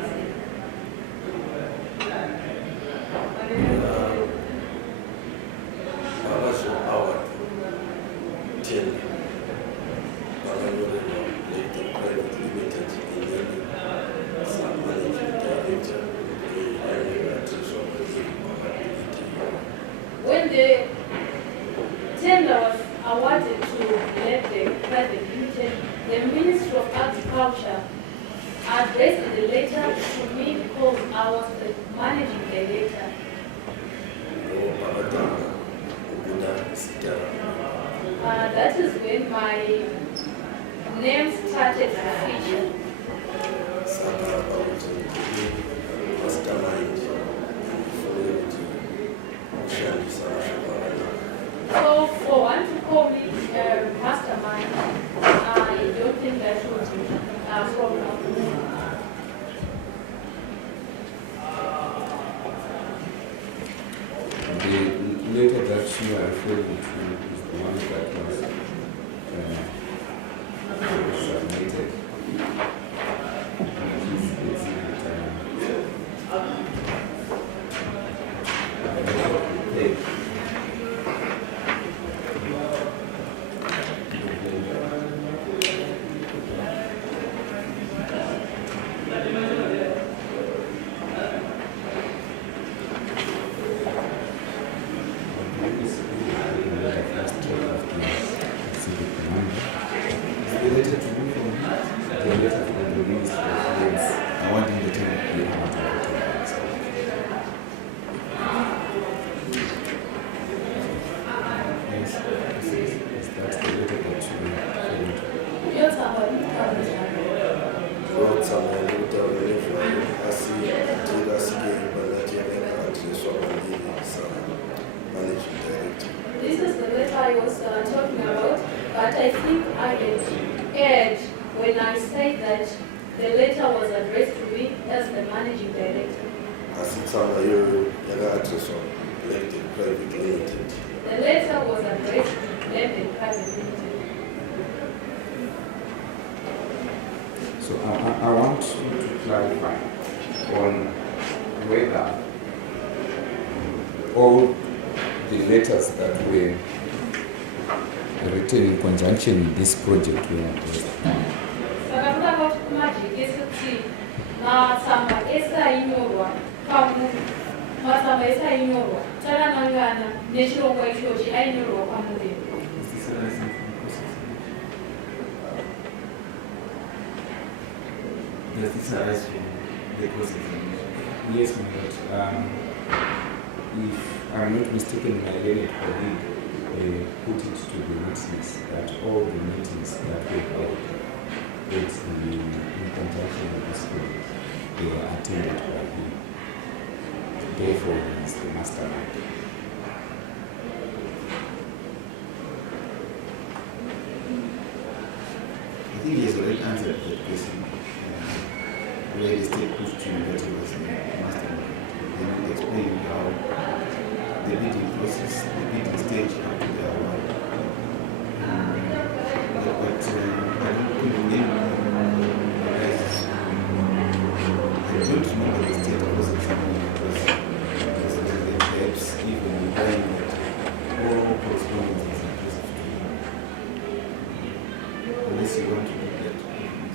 When the tender was awarded to let the private limited, the Ministry of Agriculture addressed the letter to me because I was the managing director. That is when my name started to feature. So for one to call me mastermind, I don't think that should be a problem. The letter that you are referring to is the one that was submitted. This is the letter I was talking about, but I think I had erred when I said that the letter was addressed to me as the managing director. The letter was addressed to Blended Private Limited. So I want you to clarify on whether all the letters that were written in conjunction with this project were addressed. Saka kuda kuti kumajekese kuti matsamba ese ainyorwa pamunhu, matsamba ese ainyorwa takanangana nechirongwa ichochi ainyorwa pamunhu. Does this arise from the cross-examination? Yes, my lord. If I'm not mistaken, my learned colleague put it to the witness that all the meetings that were held in conjunction with this project, they were attended by him. Therefore, he is the mastermind. I think he has already answered that question. Where the state proved to you that he was the mastermind. Then he explained how the bidding process, the bidding stage up to the award. But I don't think the name arises. I don't know what the state was examining because perhaps even implying that all correspondence is inclusive to you. Unless you want to do that.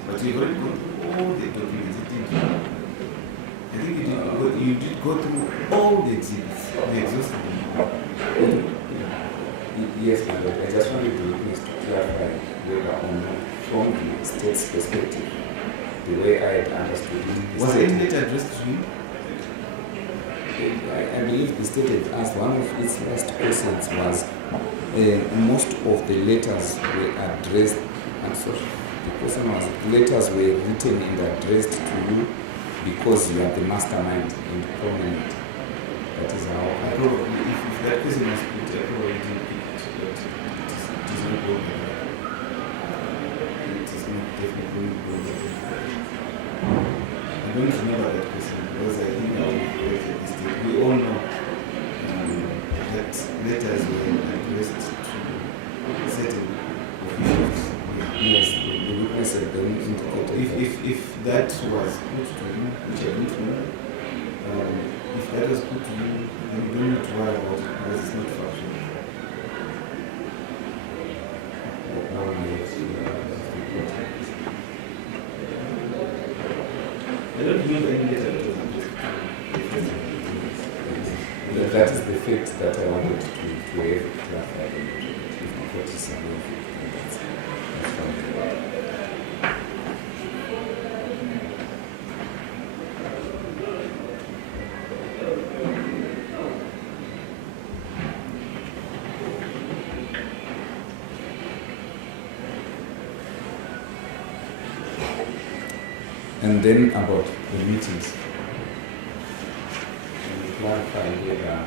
But you've already gone through all the documents, didn't you? I think you did go through all the exhibits, the exhaustive. Yes, my lord. I just wanted the witness to clarify whether or not, from the state's perspective, the way I had understood it. Was any letter addressed to you? I believe the state had asked, one of its last questions was, most of the letters were addressed, and so the question was, letters were written and addressed to you because you are the mastermind and prominent. That is how I Probably, if that question was put, I probably didn't pick it, but it is not going there. It is not definitely going there. I don't remember that question because I think I will correct the mistake. We all know that letters were addressed to certain officials. Yes, the witness had then indicated If that was put to you, which I don't know, if that was put to you, then you don't need to worry about it because it's not factual. I don't remember any letter that was addressed to you. that is the fact that I wanted to have clarified. If the court is aware of it, that's fine. And then about the meetings, can you clarify whether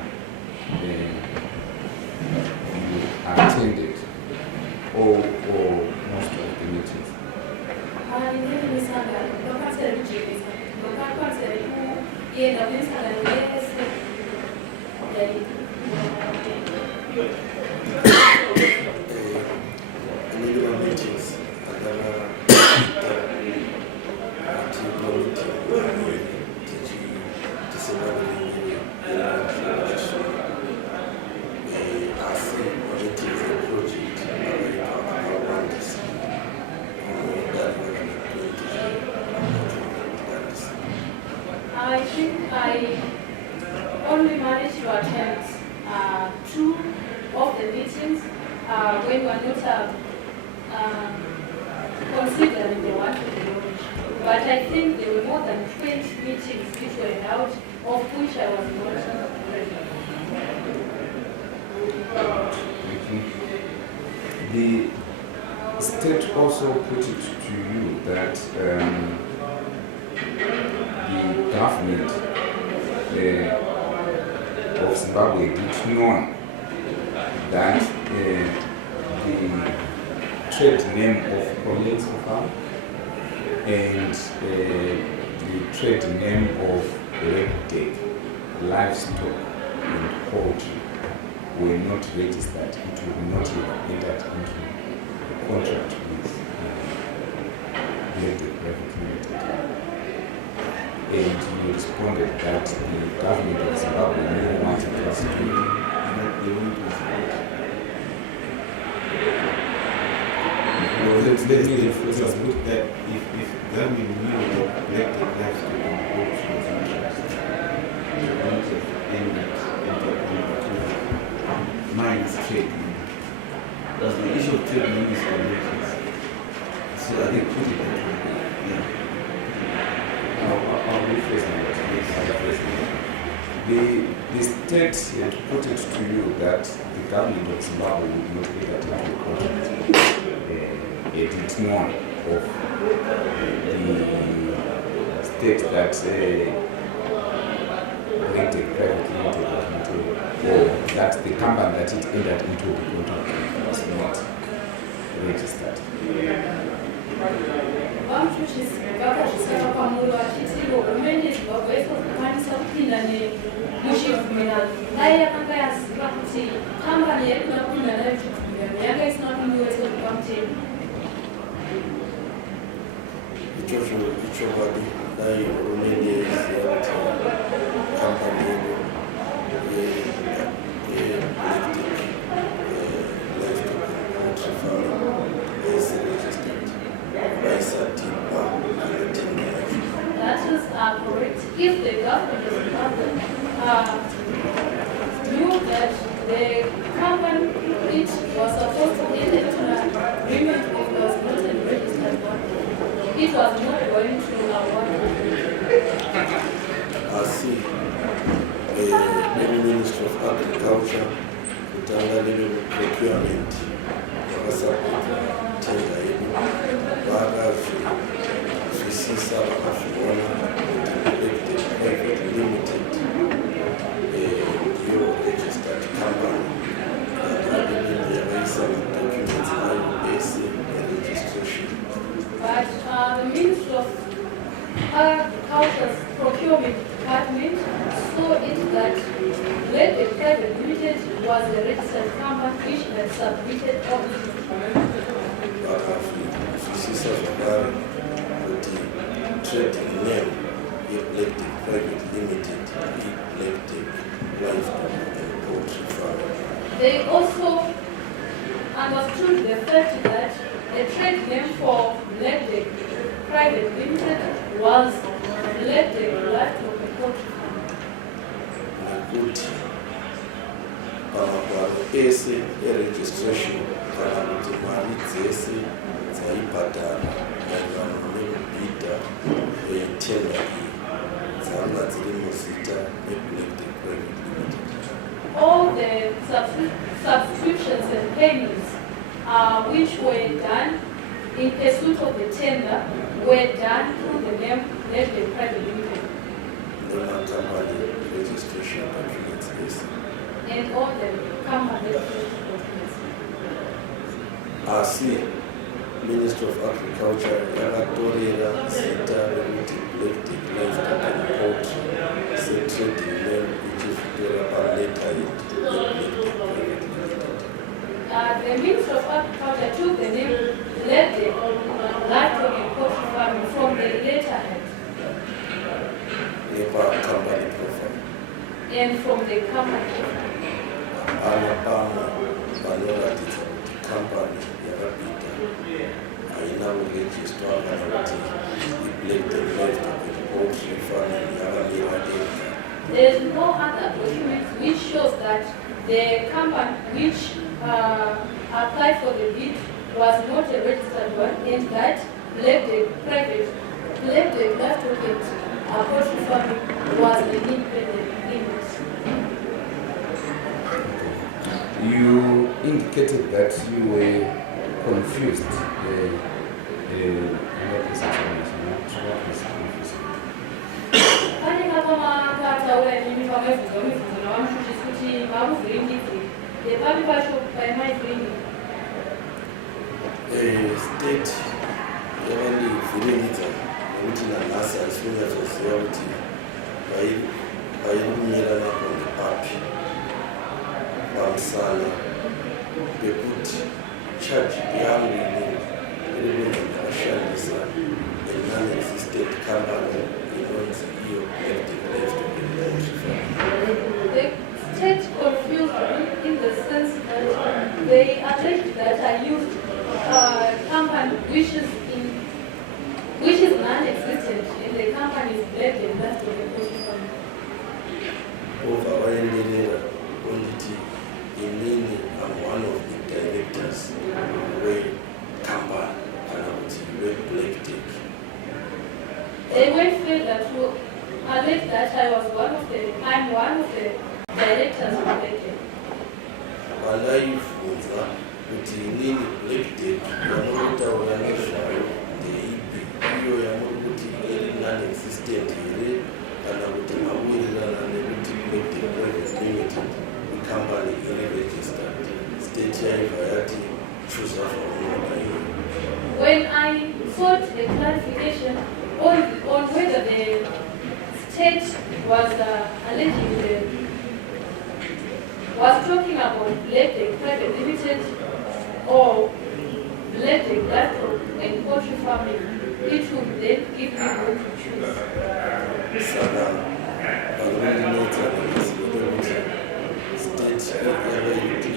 you attended all or most of the meetings? Individual meetings, I think I only managed to attend 2 of the meetings when we were not considering the one to the knowledge. But I think there were more than 20 meetings which were held, of which I was not present. The state also put it to you that the government of Zimbabwe did know that the trade name of Prolex and the trade name of Redtech, livestock and poultry were not registered. It would not have entered into a contract with the private limited. And you responded that the government of Zimbabwe knew what it was doing that they want to support. Let me rephrase Let's that. put that if that will mean that elected lives to comport with interest, they want to end it minus trade. Because the issue of trade union is elections. So I think put it that way. Yeah. I'll rephrase that. The state had put it to you that the government of Zimbabwe would not enter into a contract. It is known of the state that elected private limited or that the company that it entered into the contract was not registered. vakazvisaka pamuro vachitiro hurumende zimbabwe yaizokwanisa kupinda nemuchibvumirano dai yakanga yaziva kuti kambani yari kuda kupinda nayo chibvumirano yanga isina kundiwese kupamutemo ichocho ichokwadi dai hurumende yaiziva kuti kambani yedu yeelectric livestock poultry farming is registered by Satipa and the tender. That is correct. If the government of Zimbabwe knew that the company which was supposed to enter into an agreement with was not a registered one, it was not going to award. I see the Ministry of Agriculture, kutanga little procurement, vakasapota tender yedu, vakazvisisa vakazviona kuti elected private limited ndiyo registered company yakadini yakaisa madocuments ayo ese eregistration. But the Ministry of Agriculture's procurement department saw it that the private limited was a registered company which had submitted all its documents. vakazvisisa zvakare kuti trading name yeelected private limited elected livestock and poultry farming. They also understood the fact that the trade name for elected private limited was elected livestock and poultry farming. Nekuti pamagwaro ese eregistration kana kuti mari dzese dzaibhadhara maererano nekubhidha eitenda iyi dzanga dziri muzita reelected private limited. All the subscriptions and payments which were done in pursuit of the tender were done through the name elected private limited. Nemacompany registration documents ese. And all the company registration documents. Asi Ministry of Agriculture yakatorera zita rekuti elected livestock and poultry setrading name ichizvitora paletterhead yeelected private limited. The Ministry of Agriculture took the name elected livestock and poultry farming from the letterhead nepacompany profile. and from the company. Hapana pamwe panoratidza kuti company yakapita haina kurejistwa kana kuti elected livestock and poultry farming yakamira dega. There is no other document which shows that the company which applied for the bid was not a registered one and that elected livestock and poultry farming was an independent unit. You indicated that you were confused. What is explanation? What is confusing? Pane kakataura nimi pamebvunza mibvunzo navamuchuchisi kuti makuvhiringidze ndepari pacho paimaivhiringidza. State yakandivhiringidza nekuti nanhasi haisi kunyatsoziva kuti pairi kumira napo ndepapi pamusana pekuti chaji yangu iri kunhu ndakashandisa non-existent company inonzi iyo elected livestock and poultry farming. The state confused Vaendelera Onditi inini I'm one of the directors where company and where Black Tech. They went further to allege that I'm one of the directors of Black Tech. Valaifunza kuti inini Black Tech yamurikutaura nezvayo ndeipi iyo yamuri kuti iri non-existent here kana kuti mawirirana nekuti Black Tech Private Limited company iri registered state yaibva yati chuza zvaunoda iwe. When I sought a clarification on whether the state was was talking about Black Tech Private Limited or Black Tech Gastro and Poultry Farming, it would then give me what to choose. Saka vakurinetsa nekasimutokuti state yava iclear kuti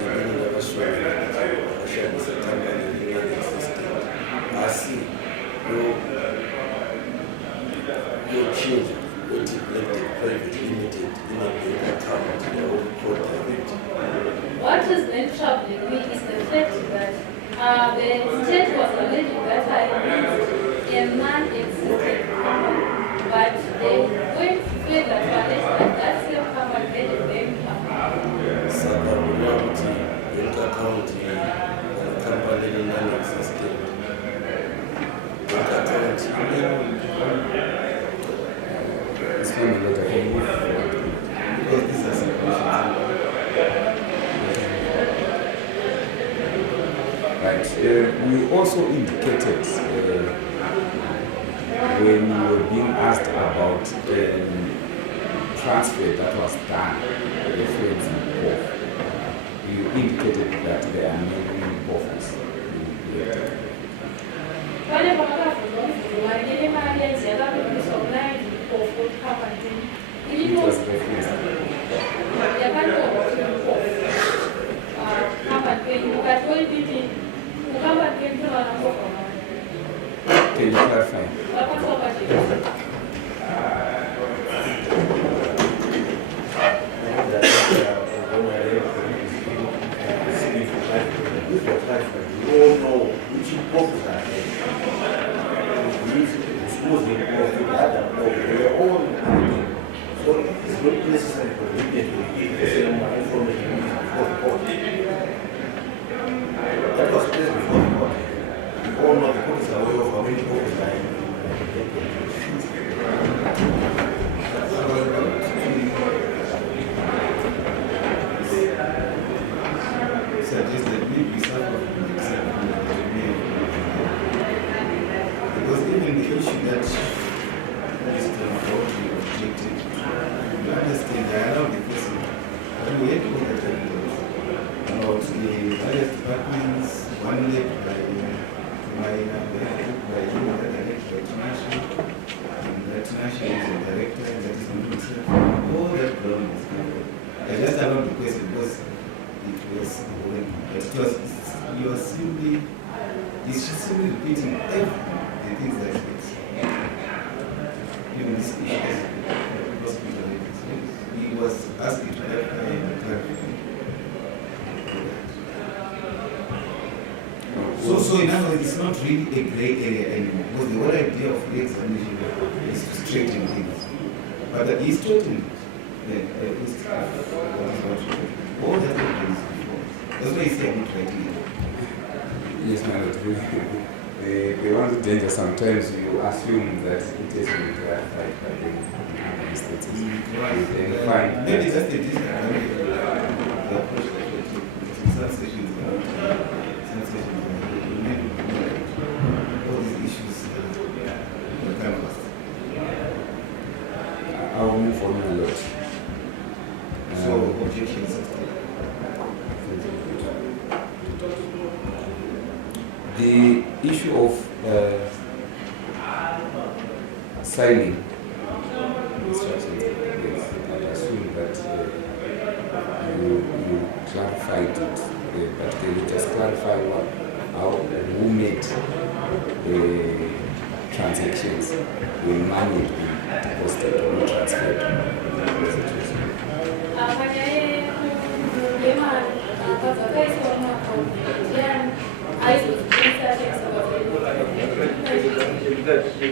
inini ndakasvara vakashandisa company iri non-existent asi yochinja kuti Black Tech Private Limited ine bank account yauri direct. What is then troubling me is the fact that the state was alleging that I used a non-existent company, but they went further to allege that that same company had a bank account. Saka kureva kuti bank account kana company iri non-existent bank account Explain a little bit. Because these are separations. Right. You also indicated when you were being asked about the transfer that was done, reference Mpofu, you indicated that there are many Mpofus in the Pane pakavhurwa mvurwa ine mari yanzi yakapindiswa kunayi Mpofu company. It was referenced. Yakanyorwa kuti Mpofu company penyu ukati oidini mucompany penyu kunowana Mpofu amawani. Can you clarify? Vakwanisa kupacheka. We all know which Mpofus are there. Supposedly Mpofu, the other Mpofu, they are all active. So it's not necessary for the media to give the same information before the court. That was placed before the court. We all know the court is aware of how many Mpofus are in. Suggest that maybe some of them because even the issue that Mr. Mpofu objected, you understand, I allow the person, but we had to look at the about the various departments, one led by my by you, another led by International, and that International is a director, and that is not himself. All that ground is covered. I just allowed the question because it was you are simply, it's just simply repeating everything, the things that it's even this issue hospital. He was asking to clarify. So in other words, it's not really a gray area anymore, because the whole idea of re-examination is to straighten things. But he's straightening all that happens before. That's why he said I'm not writing it. Yes, my lord. They want to danger sometimes you assume that it has been clarified by the states. And fine. Maybe that's the disadvantage of the approach that we took. Some sessions all these issues were canvassed. I will move on a lot. So objections are still. The issue of signing instructions, yes, I assume that you clarified it, but can you just clarify who made the transactions when money had been deposited or transferred? Does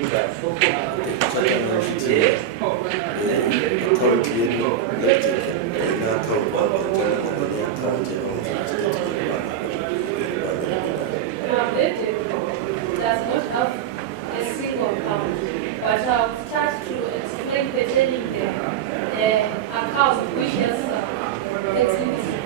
not have a single account, but I'll start to explain pertaining the account which has existed.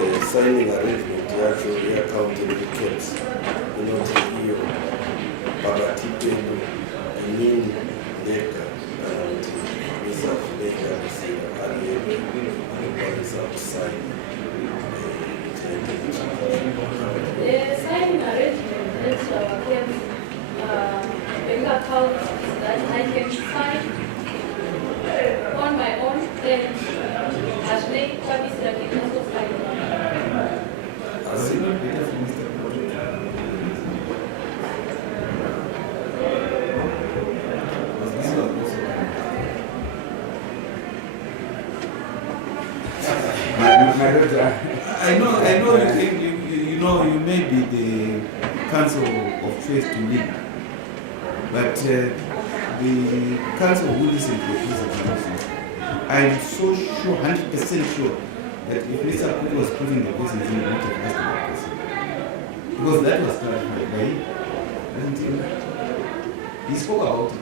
And the signing arrangement actually accounting records, hiyo pakati penu nini leka and reserve leka kusika aliyeweza kusign The signing arrangement that kept bank account that I can sign on my own, then as many copies that I can also sign. I know you think you know you may be the council of choice to me, but the council who listen to this information, I'm so sure, 100% sure, that if Mr. Puku was putting the person in the meeting, that's the person. Because that was clarified by him, wasn't he? He spoke about it.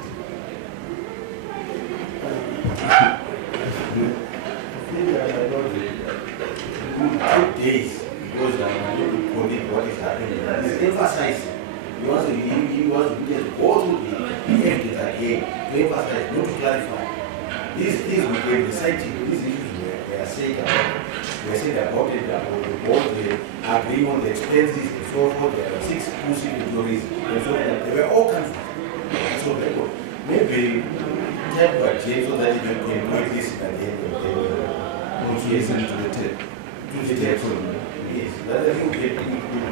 2 days because what is happening. He's emphasizing. He wants to just go through the evidence again to emphasize, not to clarify. These things we can recite, these issues we are saying about. We are saying about it, about the board, the agreement, the expenses, and so forth. There are 6 exclusive injuries, and so forth. They were all confused. So maybe type by James so that you can point this at the end of the day. Listen to the tape. Yes, that I think we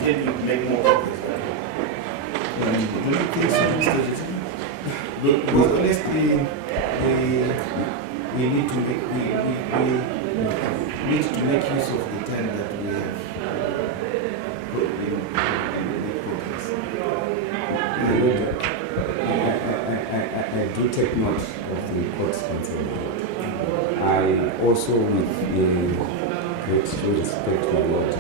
tend to make more progress. Don't you think so, Mr. Jason? But honestly, we need to make use of the time that we have I do take note of the court's concern. I also, with great respect to the Lord,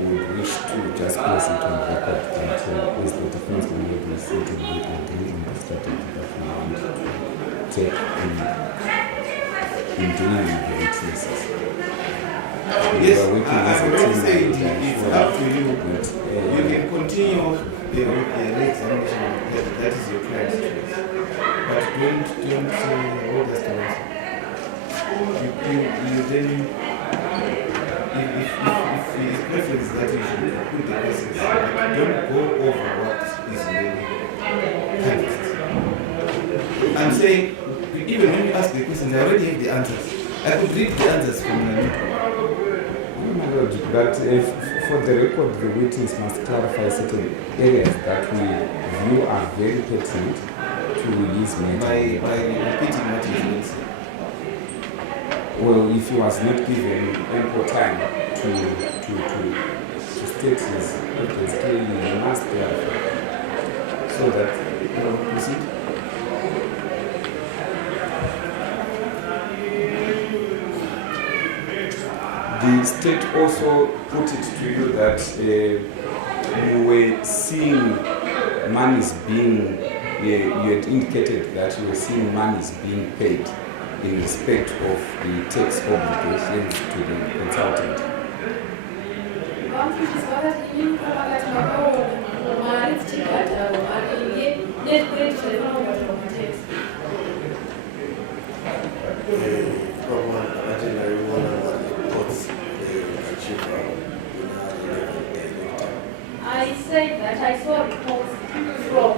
would wish to just place it on record that is the defense lawyer is sitting with and leading the strategy that we want to take in dealing with the witnesses. Yes, I would say it's up to you. You can continue the examination. That is your client's choice. But don't hold us to us. You then, if his preference that you should put the questions, don't go over what is really canvassed. I'm saying, even when you ask the questions, I already have the answers. I could read the answers from my notebook. My Lord, but if for the record, the witness must clarify certain areas that we view are very pertinent to his matter. By repeating what he said. Well, if he was not given ample time to state his evidence clearly, he must clarify. So that, proceed. The state also put it to you that you were seeing monies being, you had indicated that you were seeing monies being paid in respect of the tax obligations to the consultant. I said that I saw reports from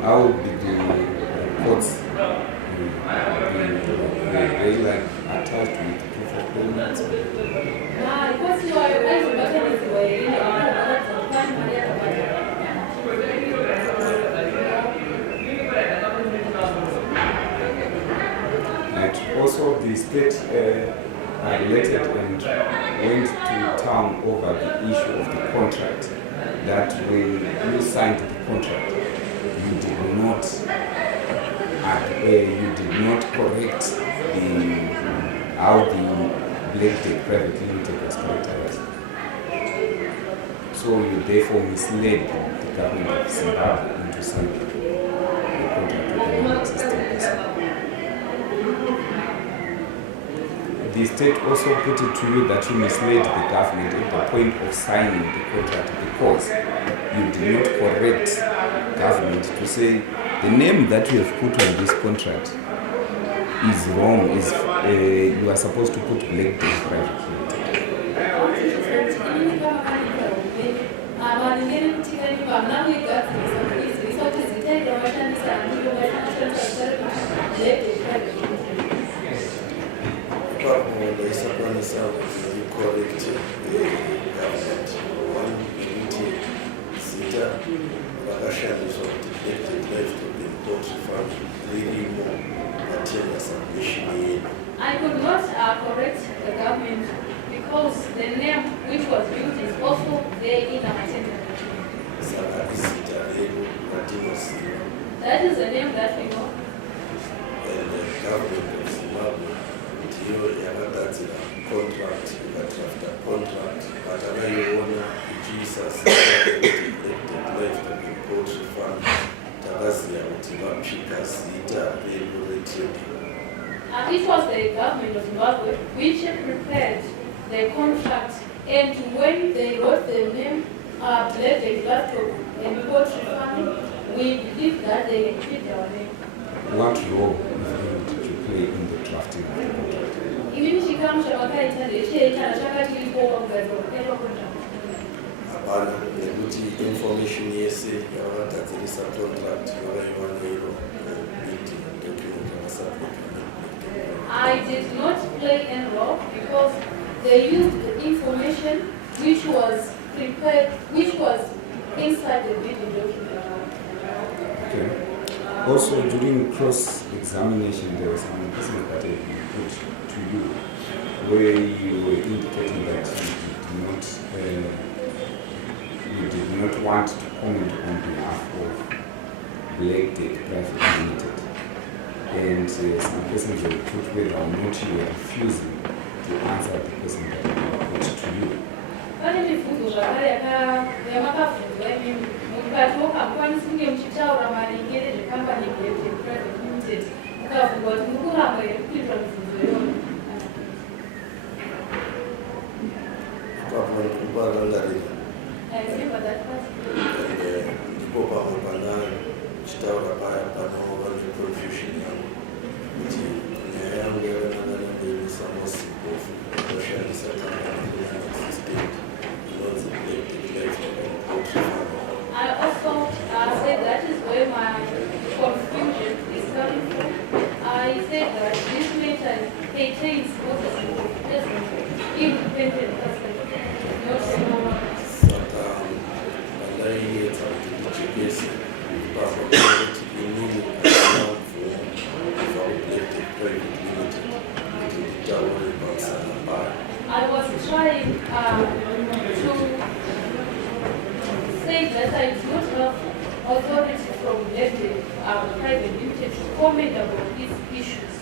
How did the reports be like attached with proof of state related and went to town over the issue of the contract, that when you signed the contract, you did not correct how the Black Private Limited was characterized. So you therefore misled the government of Zimbabwe into signing the contract with the non-existing person. The state also put it to you that you misled the government at the point of signing the contract because you did not correct government to say the name that you have put on this contract is wrong. You are supposed to put Black Private Limited. Correct government. One unity, Sita, Rakashanis of deflected life to be important for really more attend submission. I could not correct the government because the name which was used is also there in our tender. That is the name that we know. And the government of Zimbabwe, that's a contract, draft a contract, but I want Jesus elected life to be poultry farm, Tagasia, Utimapika, Sita, regulated. It was the government of Zimbabwe which prepared the contract, and when they wrote the name Black Laptop and Poultry Farm, we believe that they included our name. What role did you play in the drafting of the contract? Even if she comes to our Information yes, you have that there is a contract, you want I did not play any role because they used the information which was prepared, which was inside the bidding document. Okay. Also, during cross-examination, there was some person that had been put to you where you were indicating that you did not want to comment on behalf of Black Private Limited. And some persons were put whether or not you were refusing to answer the question that they put to you. I remember that I also said that is where my confusion is coming from. I said that this matter contains independent custody, not someone. I was trying to say that I do not have authority from the private limited to comment about these issues.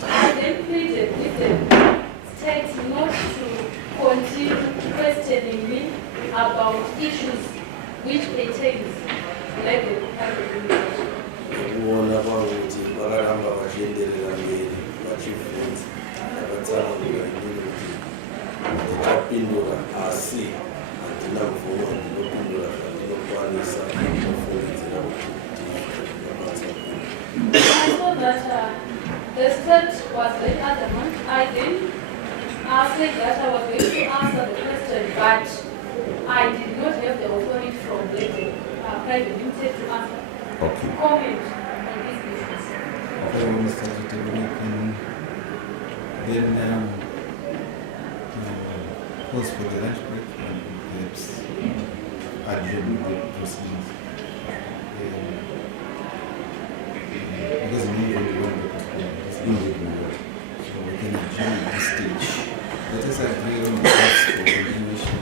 I then pleaded with the state not to continue questioning me about issues which pertains like the private limited. Kuona kwangu kuti vakaramba vachienderera mberi vachibvunza vakatsanangura inini kuti ndichapindura asi handina mvumo ndinopindura zvandinokwanisa kufungidzira kuti I saw that the state was very adamant. I then said that I was going to answer the question, but I did not have the authority from the private limited to answer. Okay. Comment on these issues. Okay, Mr. Chitemune, then pause for the lunch break. perhaps adjourn the proceedings. Because maybe we want to postpone this individual. So we can adjourn at this stage. Let us agree on the dates for continuation.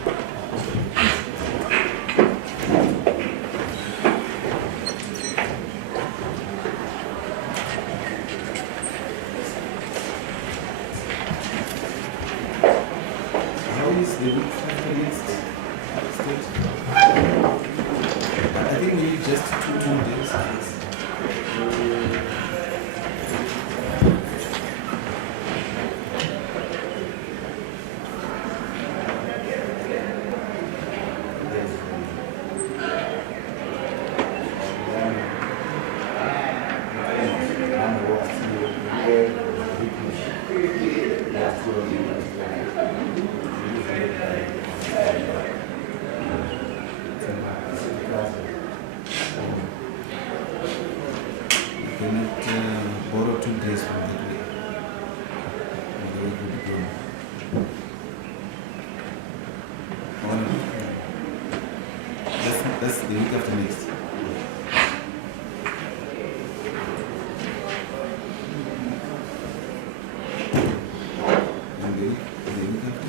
How is the week after next stage? I think we need just two days. Borrow 2 days from that week. And the week will be gone. That's the week after next. And the week after?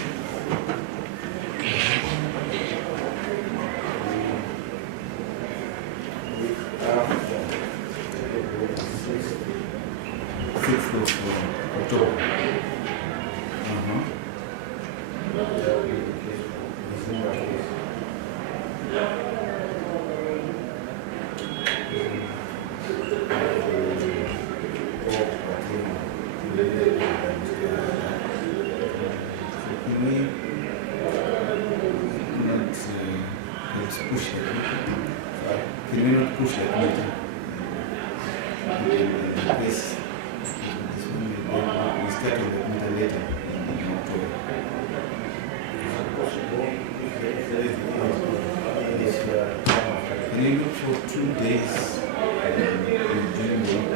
Sixth of October. Can we not push that? Can we not push that meeting? In case we start on that meeting later in October. Can you look for 2 days during the week?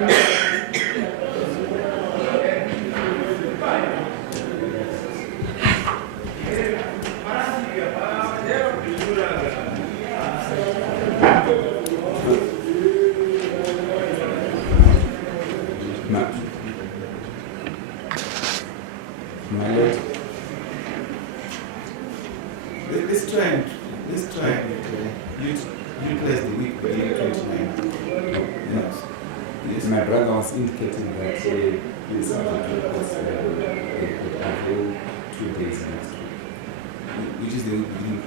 My lord, let's try and utilize the week beginning 29. Yes. my brother was indicating that in subject reports they could avail 2 days next week. Which is the week beginning?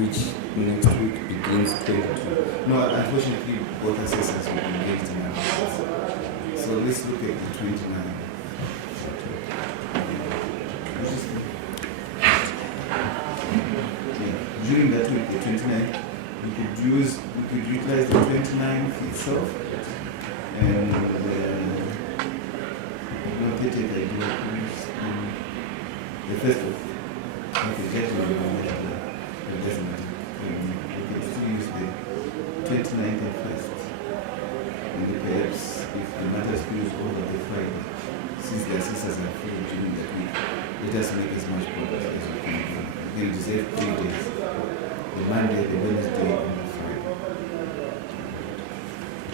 Which next week begins 22. No, unfortunately, both assessors will be engaged in our process. So let's look at the 29. During that week, the 29th, we could utilize the 29th itself and don't take it idea the first of okay, judgment it doesn't matter. We could still use the 29th and 1st. And perhaps if the matter spills over the Friday, since the assessors are free during that week, let us make as much progress as we can. We can reserve 3 days. The Monday, the Wednesday, and the Friday.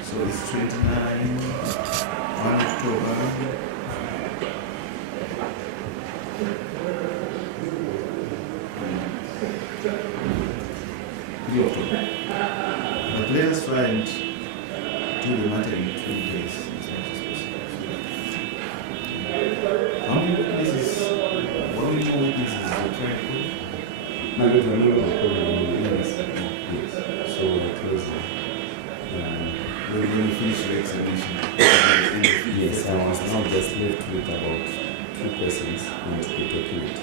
So it's 29, 1 October. 3 October. But let us try and do the matter in 2 days as much as possible. How many witnesses? How many more witnesses are you trying to put? My lord, we're not recording. Yes. So it was When you finish your examination. yes, I was now just left with about 2 questions and the document.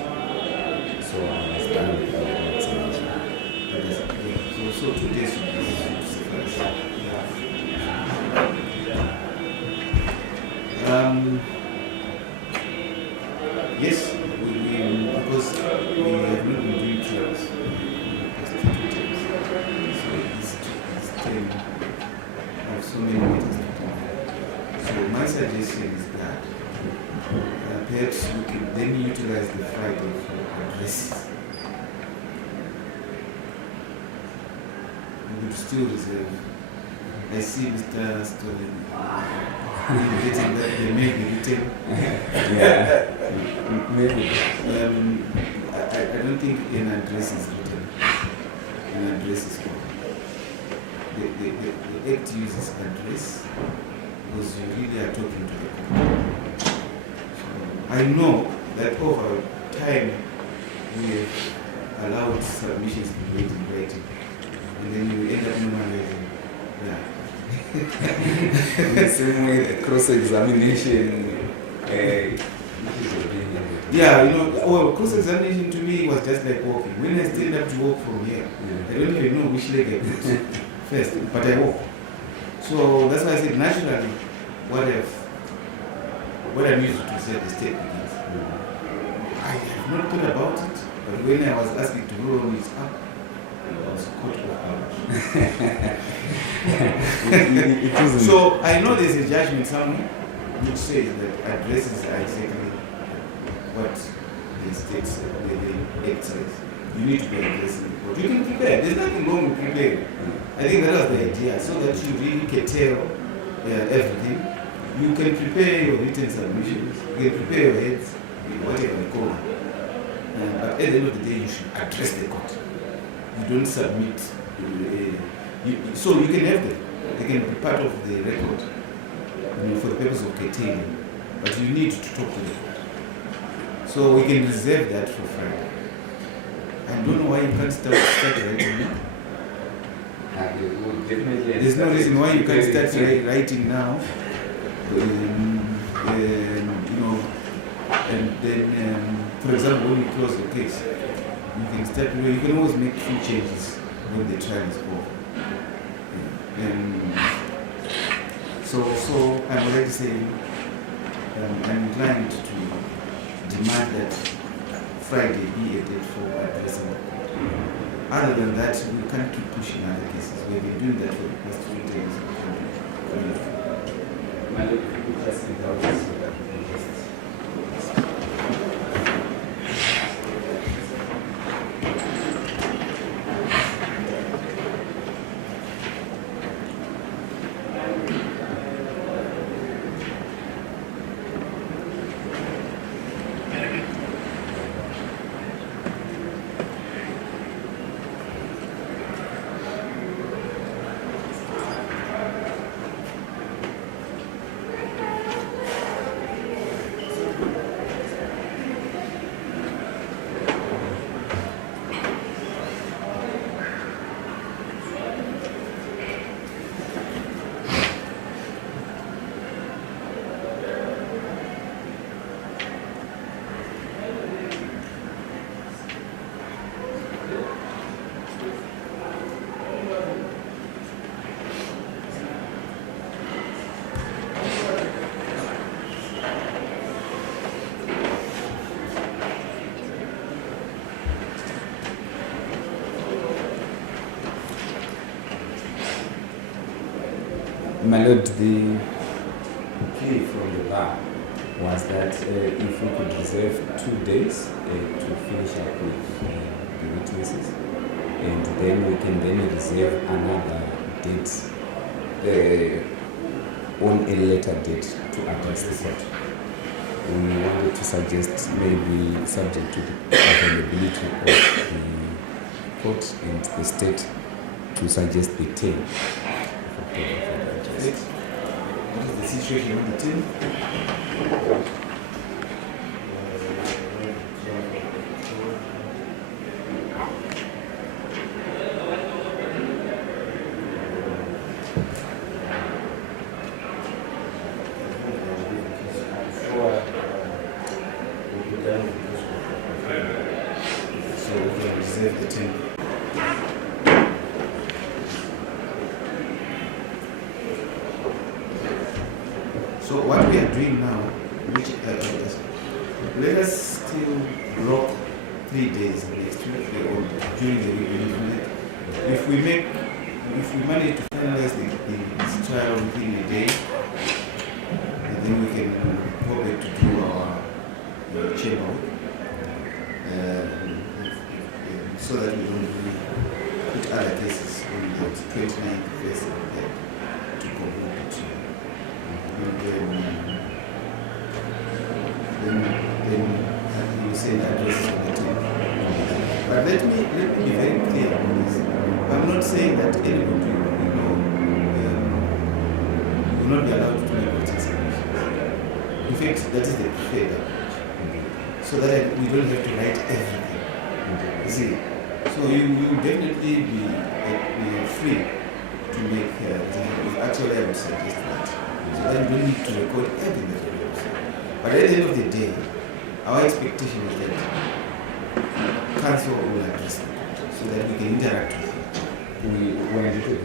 So I was done with the examination. That is okay. So 2 days should suffice. Yes, because we have not been doing trials past 2 times. So it's 10 of so many meters to do. So my suggestion is that perhaps we could then utilize the Friday for addresses. would still reserve. I see Mr. Stolen indicating that they may be written. Yeah, maybe. I don't think an address is written. An address is called. The Act uses address because you really are talking to the court. So I know that over time we have allowed submissions to be made in writing, and then you end up normalizing. Yeah. The same way the cross-examination. Yeah, you know, well, cross-examination to me was just like walking. When I stand up to walk from here, I don't even know which leg I put first, but I walk. So that's why I said naturally, what I'm used to say the state begins. I have not thought about it, but when I was asked to roll on it up, I was caught off guard. So I know there's a judgment somewhere which says that addresses are exactly what the state says, the Act says. You need to be addressing the court. You can prepare. There's nothing wrong with preparing. I think that was the idea, so that you really can tell everything. You can prepare your written submissions, you can prepare your heads, whatever you call it. But at the end of the day, you should address the court. You don't submit. So you can have them. They can be part of the record, for the purpose of curtailing. But you need to talk to the court. So we can reserve that for Friday. I don't know why you can't start writing now. There's no reason why you can't start writing now. And then, for example, when you close the case, you can start. You can always make few changes when the trial is over. So I'm already saying I'm inclined to demand that Friday be a date for addressing the court. Other than that, we can't keep pushing other cases. We've been doing that for the past 3 days. My lord, the plea from the bar was that if we could reserve 2 days to finish up with the witnesses, and then we can then reserve another date on a later date to address the court. We wanted to suggest, maybe subject to the availability of the court and the state, to suggest the 10th of October. What is the situation on the 10th? So we can reserve the 10th. So what we are doing now, which let us still block 3 days next week or during the week. If we manage to finalize this trial within a day, and then we can go back to do our chamber work, so that we don't really put other cases on the 29th first to conclude. Then you send addresses on the team. But let me be very clear on this. I'm not saying that anybody will not be allowed to make writing submissions. In fact, that is the preferred approach. So that we don't have to write everything. You see? So you will definitely be free to make, actually I would suggest that. So that you don't need to record everything that you say. But at the end of the day, our expectation is that council will address it so that we can interact with it. When I did it,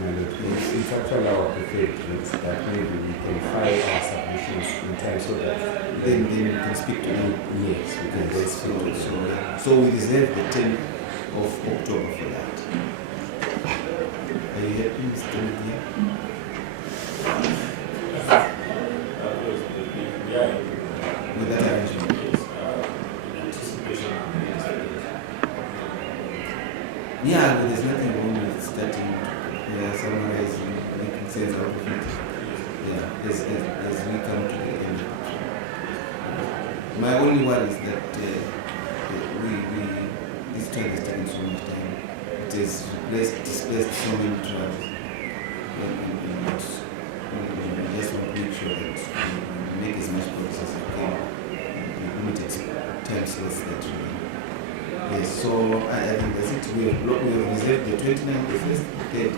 it's actually our preferred is that maybe we can file our submissions in time so that then we can speak to you. Yes, we can then speak to you. So we reserve the 10th of October for that. Are you happy, Mr. Media? With that arrangement? Yeah, but there's nothing wrong with starting summarizing, making sense out of it. Yeah, as we come to the end. My only worry is that this trial is taking so much time. It has displaced so many trials. And we just want to make sure that we make as much progress as we can in limited time slots that we need. Yes, so I think that's it. We have reserved the 29th, the 1st, the 3rd,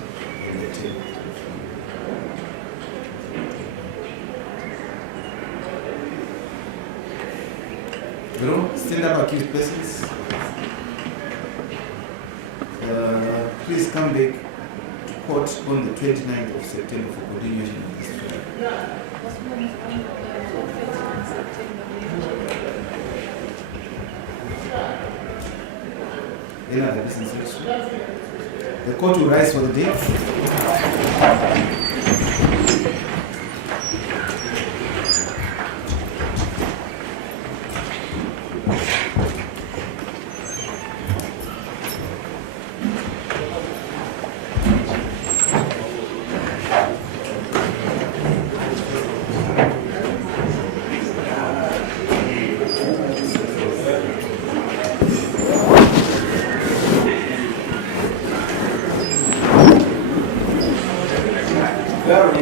and the 10th. Stand up, accused persons. Please come back to court on the 29th of September for continuation of this trial. Any other business? The court will rise for the day. Não,